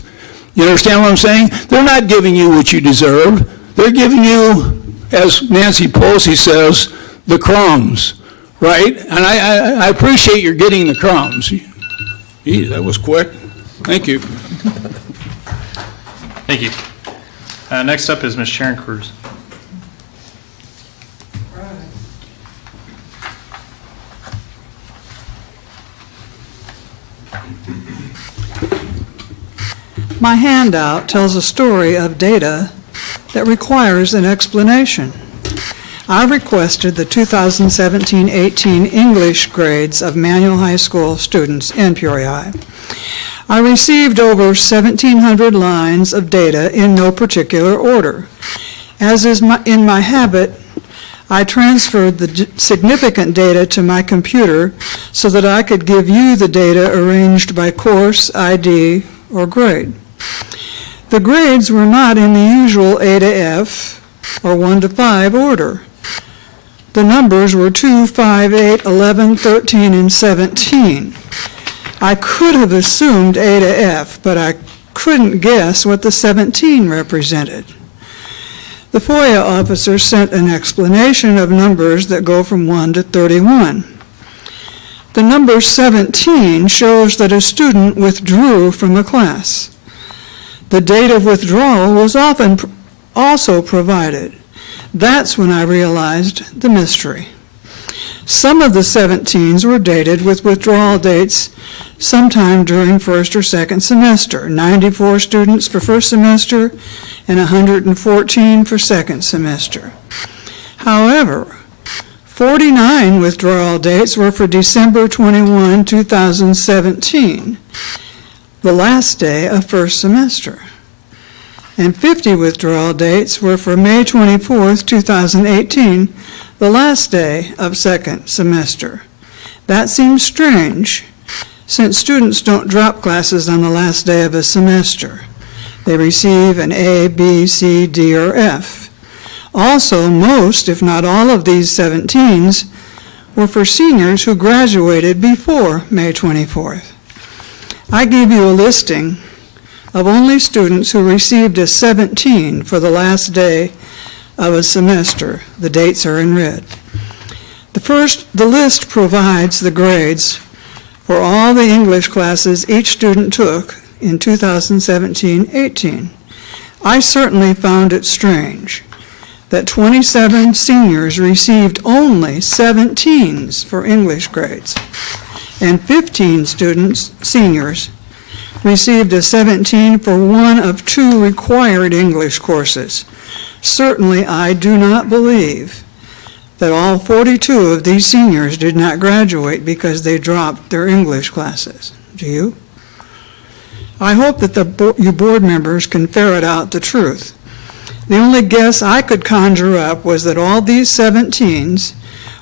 You understand what I'm saying? They're not giving you what you deserve. They're giving you, as Nancy Pelosi says, the crumbs. right? And I appreciate your getting the crumbs. Gee, that was quick. Thank you. Thank you. Next up is Ms. Sharon Cruz. My handout tells a story of data that requires an explanation. I requested the 2017-18 English grades of Manual High School students in Peoria High. I received over 1,700 lines of data in no particular order. As is in my habit, I transferred the significant data to my computer so that I could give you the data arranged by course, ID, or grade. The grades were not in the usual A to F or 1 to 5 order. The numbers were 2, 5, 8, 11, 13, and 17. I could have assumed A to F, but I couldn't guess what the 17 represented. The FOIA officer sent an explanation of numbers that go from 1 to 31. The number 17 shows that a student withdrew from a class. The date of withdrawal was often also provided. That's when I realized the mystery. Some of the 17s were dated with withdrawal dates sometime during first or second semester, 94 students for first semester and 114 for second semester. However, 49 withdrawal dates were for December 21, 2017, the last day of first semester, and 50 withdrawal dates were for May 24, 2018, the last day of second semester. That seems strange, since students don't drop classes on the last day of a semester. They receive an A, B, C, D, or F. Also, most, if not all of these 17s were for seniors who graduated before May 24th. I gave you a listing of only students who received a 17 for the last day of a semester. The dates are in red. The list provides the grades for all the English classes each student took in 2017-18. I certainly found it strange that 27 seniors received only 17s for English grades, and 15 students, seniors, received a 17 for one of 2 required English courses. Certainly, I do not believe that all 42 of these seniors did not graduate because they dropped their English classes. Do you? I hope that you board members can ferret out the truth. The only guess I could conjure up was that all these 17s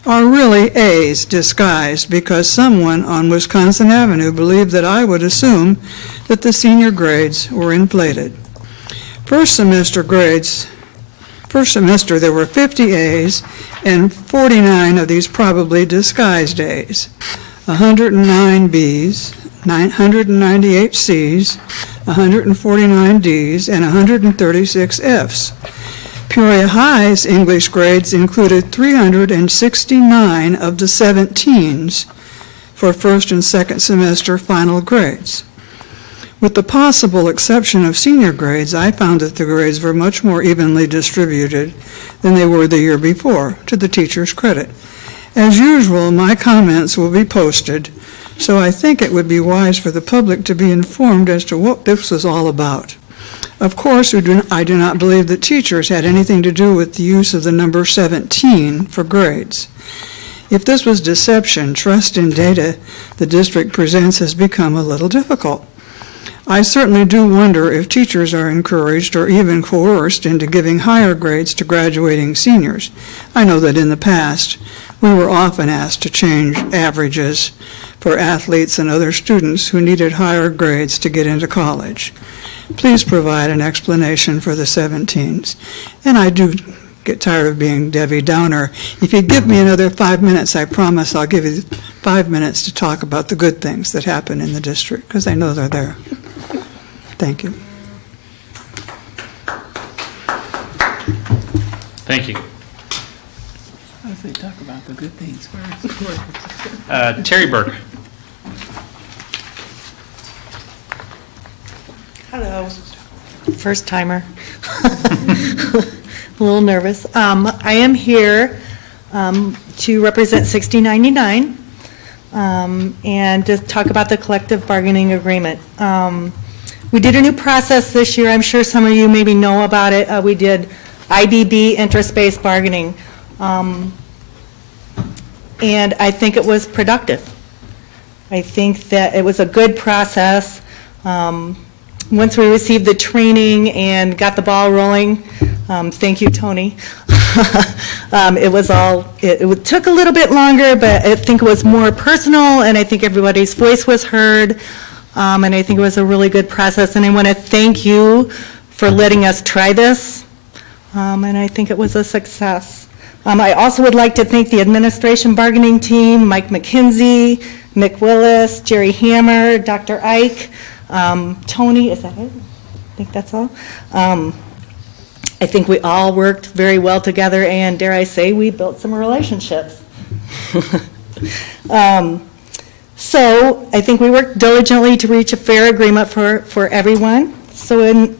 are really A's disguised because someone on Wisconsin Avenue believed that I would assume that the senior grades were inflated. First semester there were 50 A's and 49 of these probably disguised A's, 109 B's, 998 C's, 149 D's, and 136 F's. Peoria High's English grades included 369 of the 17s for first and second semester final grades. With the possible exception of senior grades, I found that the grades were much more evenly distributed than they were the year before, to the teacher's credit. As usual, my comments will be posted, so I think it would be wise for the public to be informed as to what this was all about. Of course, I do not believe that teachers had anything to do with the use of the number 17 for grades. If this was deception, trust in data the district presents has become a little difficult. I certainly do wonder if teachers are encouraged or even coerced into giving higher grades to graduating seniors. I know that in the past, we were often asked to change averages for athletes and other students who needed higher grades to get into college. Please provide an explanation for the 17s. And I do get tired of being Debbie Downer. If you give me another 5 minutes, I promise I'll give you 5 minutes to talk about the good things that happen in the district, because I know they're there. Thank you. Thank you. say talk about the good things first. Terry Burke. Hello. First timer. A little nervous. I am here to represent 6099 and to talk about the collective bargaining agreement. We did a new process this year. I'm sure some of you maybe know about it. We did IBB, interest-based bargaining. And I think it was productive. I think that it was a good process. Once we received the training and got the ball rolling, thank you, Tony. It took a little bit longer, but I think it was more personal, and I think everybody's voice was heard, and I think it was a really good process. And I want to thank you for letting us try this, and I think it was a success. I also would like to thank the administration bargaining team, Mike McKinsey, Mick Willis, Jerry Hammer, Dr. Ike, Tony, is that it? I think that's all. I think we all worked very well together, and dare I say, we built some relationships. So I think we worked diligently to reach a fair agreement for everyone. So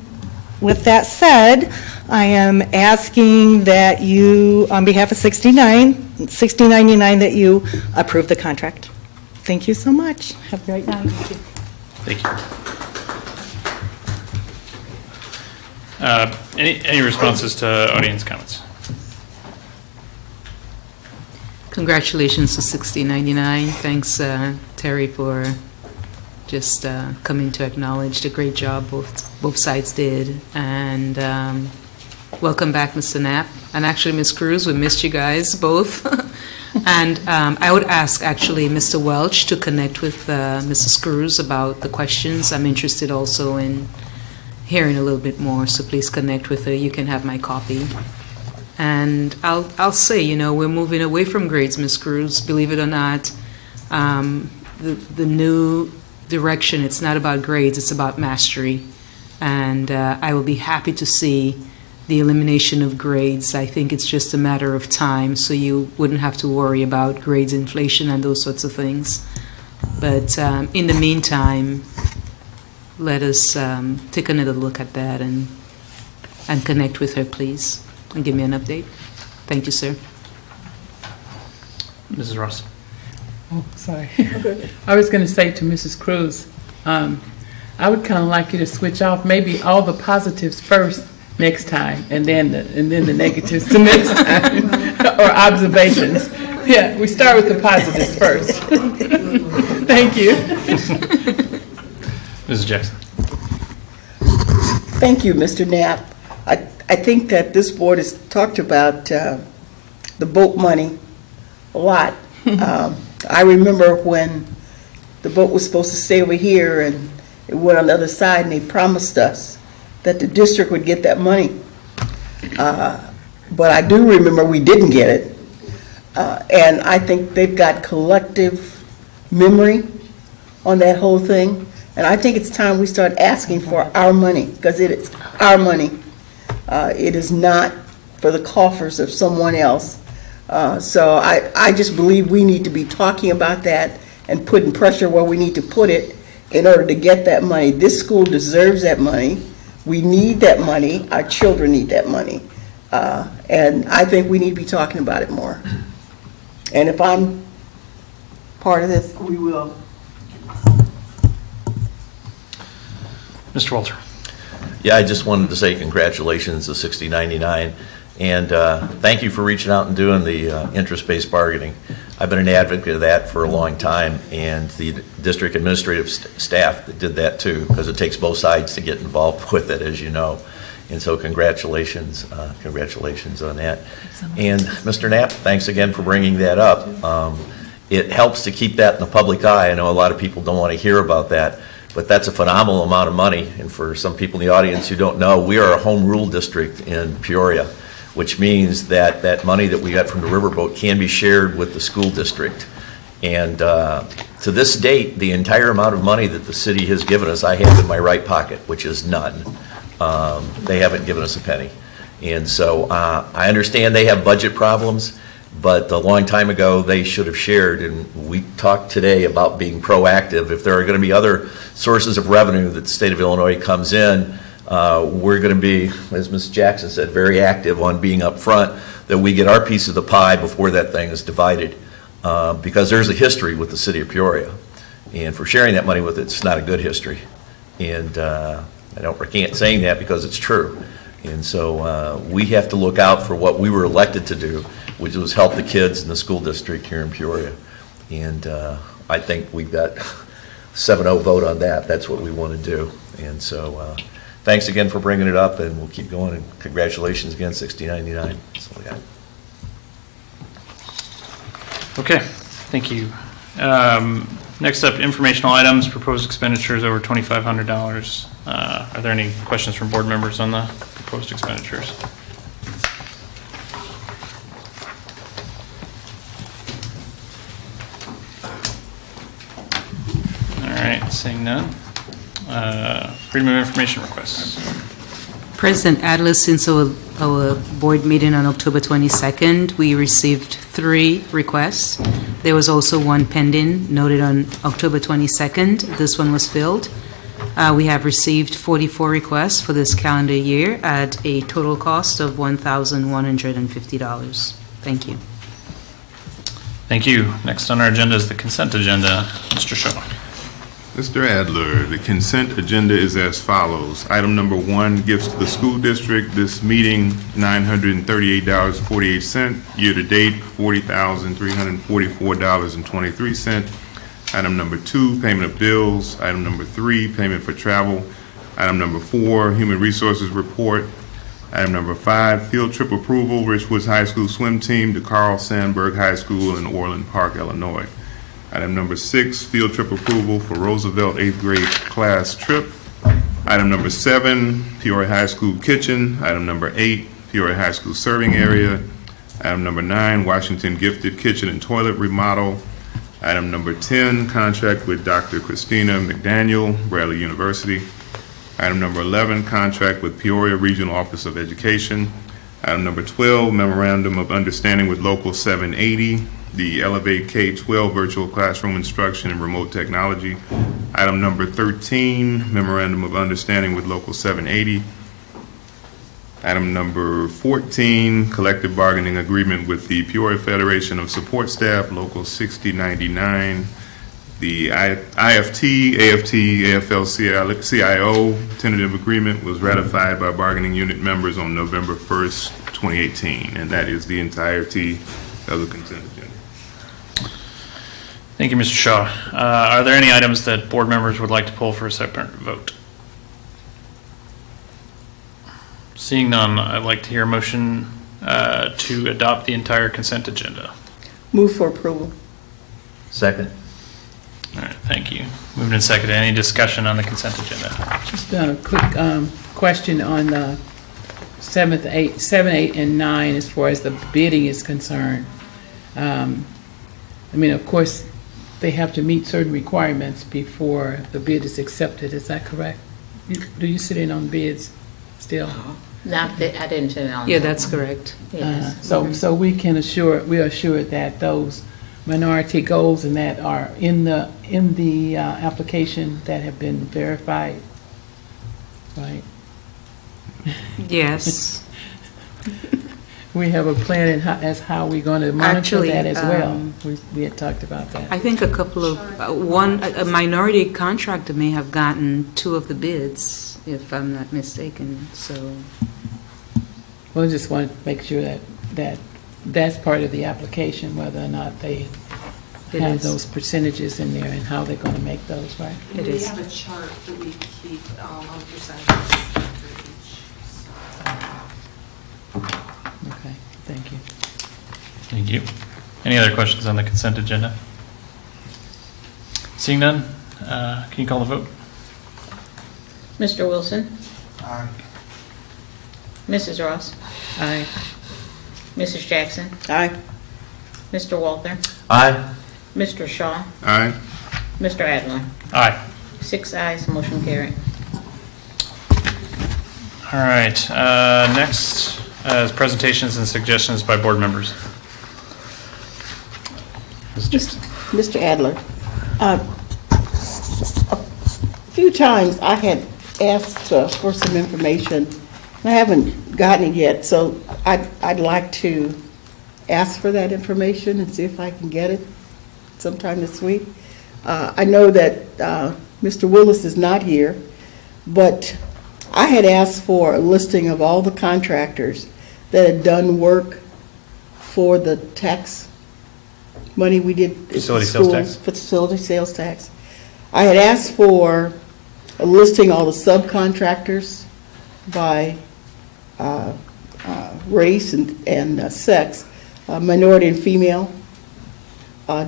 with that said, I am asking that you, on behalf of 6099, that you approve the contract. Thank you so much. Have a great night. Thank you. Any responses to audience comments? Congratulations to 6099. Thanks, Terry, for just coming to acknowledge the great job both sides did. And welcome back, Mr. Knapp. And actually, Ms. Cruz, we missed you guys both. And I would ask, actually, Mr. Welch to connect with Mrs. Cruz about the questions. I'm interested also in hearing a little bit more, so please connect with her. You can have my copy. And I'll say, you know, we're moving away from grades, Ms. Cruz. Believe it or not, the new direction, it's not about grades, it's about mastery. And I will be happy to see the elimination of grades. I think it's just a matter of time, so you wouldn't have to worry about grades inflation and those sorts of things. But in the meantime, let us take another look at that and connect with her, please, and give me an update. Thank you, sir. Mrs. Ross. Oh, sorry. I was going to say to Mrs. Cruz, I would kind of like you to switch off maybe all the positives first next time, and then the negatives the next time, or observations. Yeah, we start with the positives first. Thank you. Mrs. Jackson. Thank you, Mr. Knapp. I think that this board has talked about the boat money a lot. I remember when the boat was supposed to stay over here and it went on the other side, and they promised us that the district would get that money. But I do remember we didn't get it. And I think they've got collective memory on that whole thing. And I think it's time we start asking for our money, because it is our money. It is not for the coffers of someone else. So I just believe we need to be talking about that and putting pressure where we need to put it in order to get that money. This school deserves that money. We need that money. Our children need that money. And I think we need to be talking about it more. And if I'm part of this, we will. Mr. Walter. Yeah, I just wanted to say congratulations to 6099, and thank you for reaching out and doing the interest-based bargaining. I've been an advocate of that for a long time, and the district administrative staff did that too, because it takes both sides to get involved with it, as you know. And so congratulations on that. And Mr. Knapp, thanks again for bringing that up. It helps to keep that in the public eye. I know a lot of people don't want to hear about that, but that's a phenomenal amount of money. And for some people in the audience who don't know, we are a home rule district in Peoria, which means that that money that we got from the riverboat can be shared with the school district. And to this date, the entire amount of money that the city has given us, I have in my right pocket, which is none. They haven't given us a penny. And so I understand they have budget problems, but a long time ago, they should have shared, and we talked today about being proactive. If there are going to be other sources of revenue that the state of Illinois comes in, we're going to be, as Ms. Jackson said, very active on being up front, that we get our piece of the pie before that thing is divided, because there's a history with the city of Peoria, and for sharing that money with it, it's not a good history. And I can't saying that because it's true. And so we have to look out for what we were elected to do, which was help the kids in the school district here in Peoria. And I think we've got 7-0 vote on that. That's what we want to do. And so thanks again for bringing it up, and we'll keep going. And congratulations again, 6099. That's all I got. Okay, thank you. Next up, informational items, proposed expenditures over $2,500. Are there any questions from board members on the proposed expenditures? All right, seeing none. Freedom of information requests. President Adler, since our board meeting on October 22nd, we received 3 requests. There was also one pending, noted on October 22nd. This one was filled. We have received 44 requests for this calendar year at a total cost of $1,150. Thank you. Thank you. Next on our agenda is the consent agenda. Mr. Shaw. Mr. Adler, the consent agenda is as follows. Item number 1, gifts to the school district. This meeting, $938.48. Year-to-date, $40,344.23. Item number 2, payment of bills. Item number 3, payment for travel. Item number 4, human resources report. Item number 5, field trip approval, Richwoods High School swim team to Carl Sandburg High School in Orland Park, Illinois. Item number 6, field trip approval for Roosevelt 8th grade class trip. Item number 7, Peoria High School kitchen. Item number 8, Peoria High School serving area. Item number 9, Washington gifted kitchen and toilet remodel. Item number 10, contract with Dr. Christina McDaniel, Bradley University. Item number 11, contract with Peoria Regional Office of Education. Item number 12, memorandum of understanding with Local 780, the Elevate K-12 virtual classroom instruction and remote technology. Item number 13, memorandum of understanding with Local 780. Item number 14, collective bargaining agreement with the Peoria Federation of Support Staff, Local 6099. The IFT, AFT, AFL-CIO tentative agreement was ratified by bargaining unit members on November 1st, 2018, and that is the entirety of the consent agenda. Thank you, Mr. Shaw. Are there any items that board members would like to pull for a separate vote? Seeing none, I'd like to hear a motion to adopt the entire consent agenda. Move for approval. Second. All right, thank you. Moved and seconded. Any discussion on the consent agenda? Just a quick question on 7, 8, and 9 as far as the bidding is concerned. I mean, of course, they have to meet certain requirements before the bid is accepted. Is that correct? Do you sit in on bids still? Not that, I didn't sit in on. Yeah, that's correct. Yes. So we are assured that those minority goals and that are in the application that have been verified, right? Yes. We have a plan as how we're going to monitor that as well. We had talked about that. I think a couple of, a minority contractor may have gotten 2 of the bids, if I'm not mistaken, so. Well, just want to make sure that's part of the application, whether or not they have those percentages in there and how they're going to make those, right? It is. We have a chart that we keep on percentages for each. Okay, thank you. Thank you. Any other questions on the consent agenda? Seeing none, can you call the vote? Mr. Wilson? Aye. Mrs. Ross? Aye. Mrs. Jackson? Aye. Mr. Walter? Aye. Mr. Shaw? Aye. Mr. Adler? Aye. 6 ayes, motion carried. All right, next is presentations and suggestions by board members. Mr. Adler, a few times I had asked for some information, and I haven't gotten it yet, so I'd like to ask for that information and see if I can get it sometime this week. I know that Mr. Willis is not here, but I had asked for a listing of all the contractors that had done work for the tax money we did at Facility sales tax. schools, facility sales tax. I had asked for a listing all the subcontractors by race and sex, minority and female,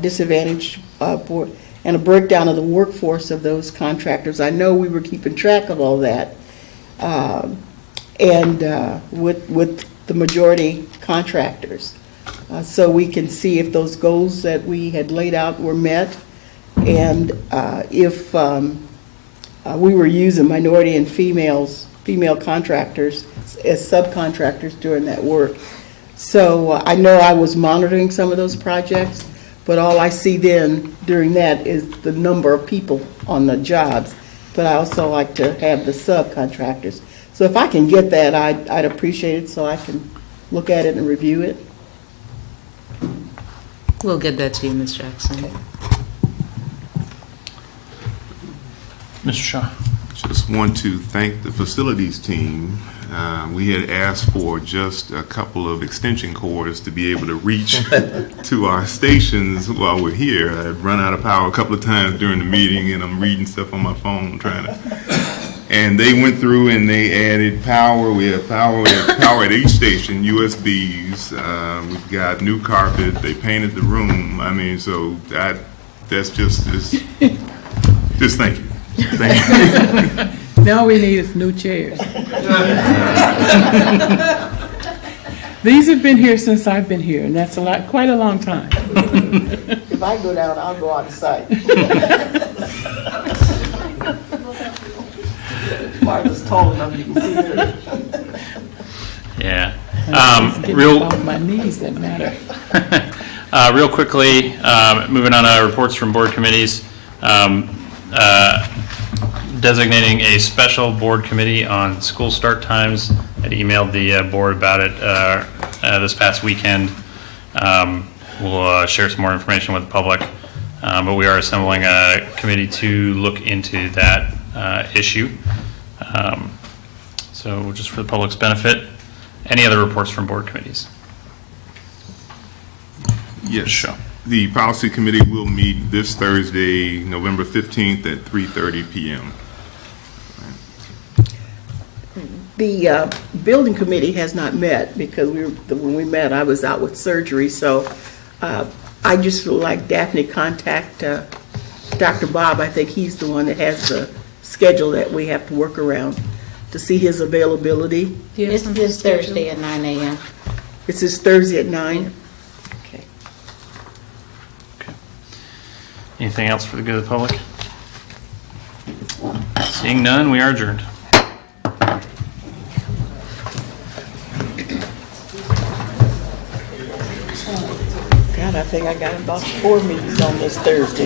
disadvantaged, and a breakdown of the workforce of those contractors. I know we were keeping track of all that, and with the majority contractors, so we can see if those goals that we had laid out were met, and if we were using minority and female contractors as subcontractors during that work. So I know I was monitoring some of those projects, but all I see then during that is the number of people on the jobs. But I also like to have the subcontractors. So if I can get that, I'd appreciate it so I can look at it and review it. We'll get that to you, Ms. Jackson. Okay. Mr. Shaw. Just want to thank the facilities team. We had asked for just a couple of extension cords to be able to reach to our stations while we're here. I'd run out of power a couple of times during the meeting, and I'm reading stuff on my phone trying to. And they went through and they added power. We have power at each station, USBs. We've got new carpet. They painted the room. I mean, so that's just thank you. Now we need is new chairs. These have been here since I've been here, and that's quite a long time. If I go down, I'll go out of sight. Martha's tall enough you can see her. Yeah. Real off my knees that matter. Real quickly, moving on to reports from board committees. Designating a special board committee on school start times. I emailed the board about it this past weekend. We'll share some more information with the public, but we are assembling a committee to look into that issue. So just for the public's benefit, any other reports from board committees? Yes. Sure. The policy committee will meet this Thursday, November 15th at 3:30 p.m. The building committee has not met because when we met, I was out with surgery. So I just would like Daphne contact Dr. Bob. I think he's the one that has the schedule that we have to work around to see his availability. It's this Thursday at 9 a.m. It's this Thursday at 9? Okay. Anything else for the good of the public? Seeing none, we are adjourned. God, I think I got about 4 meetings on this Thursday.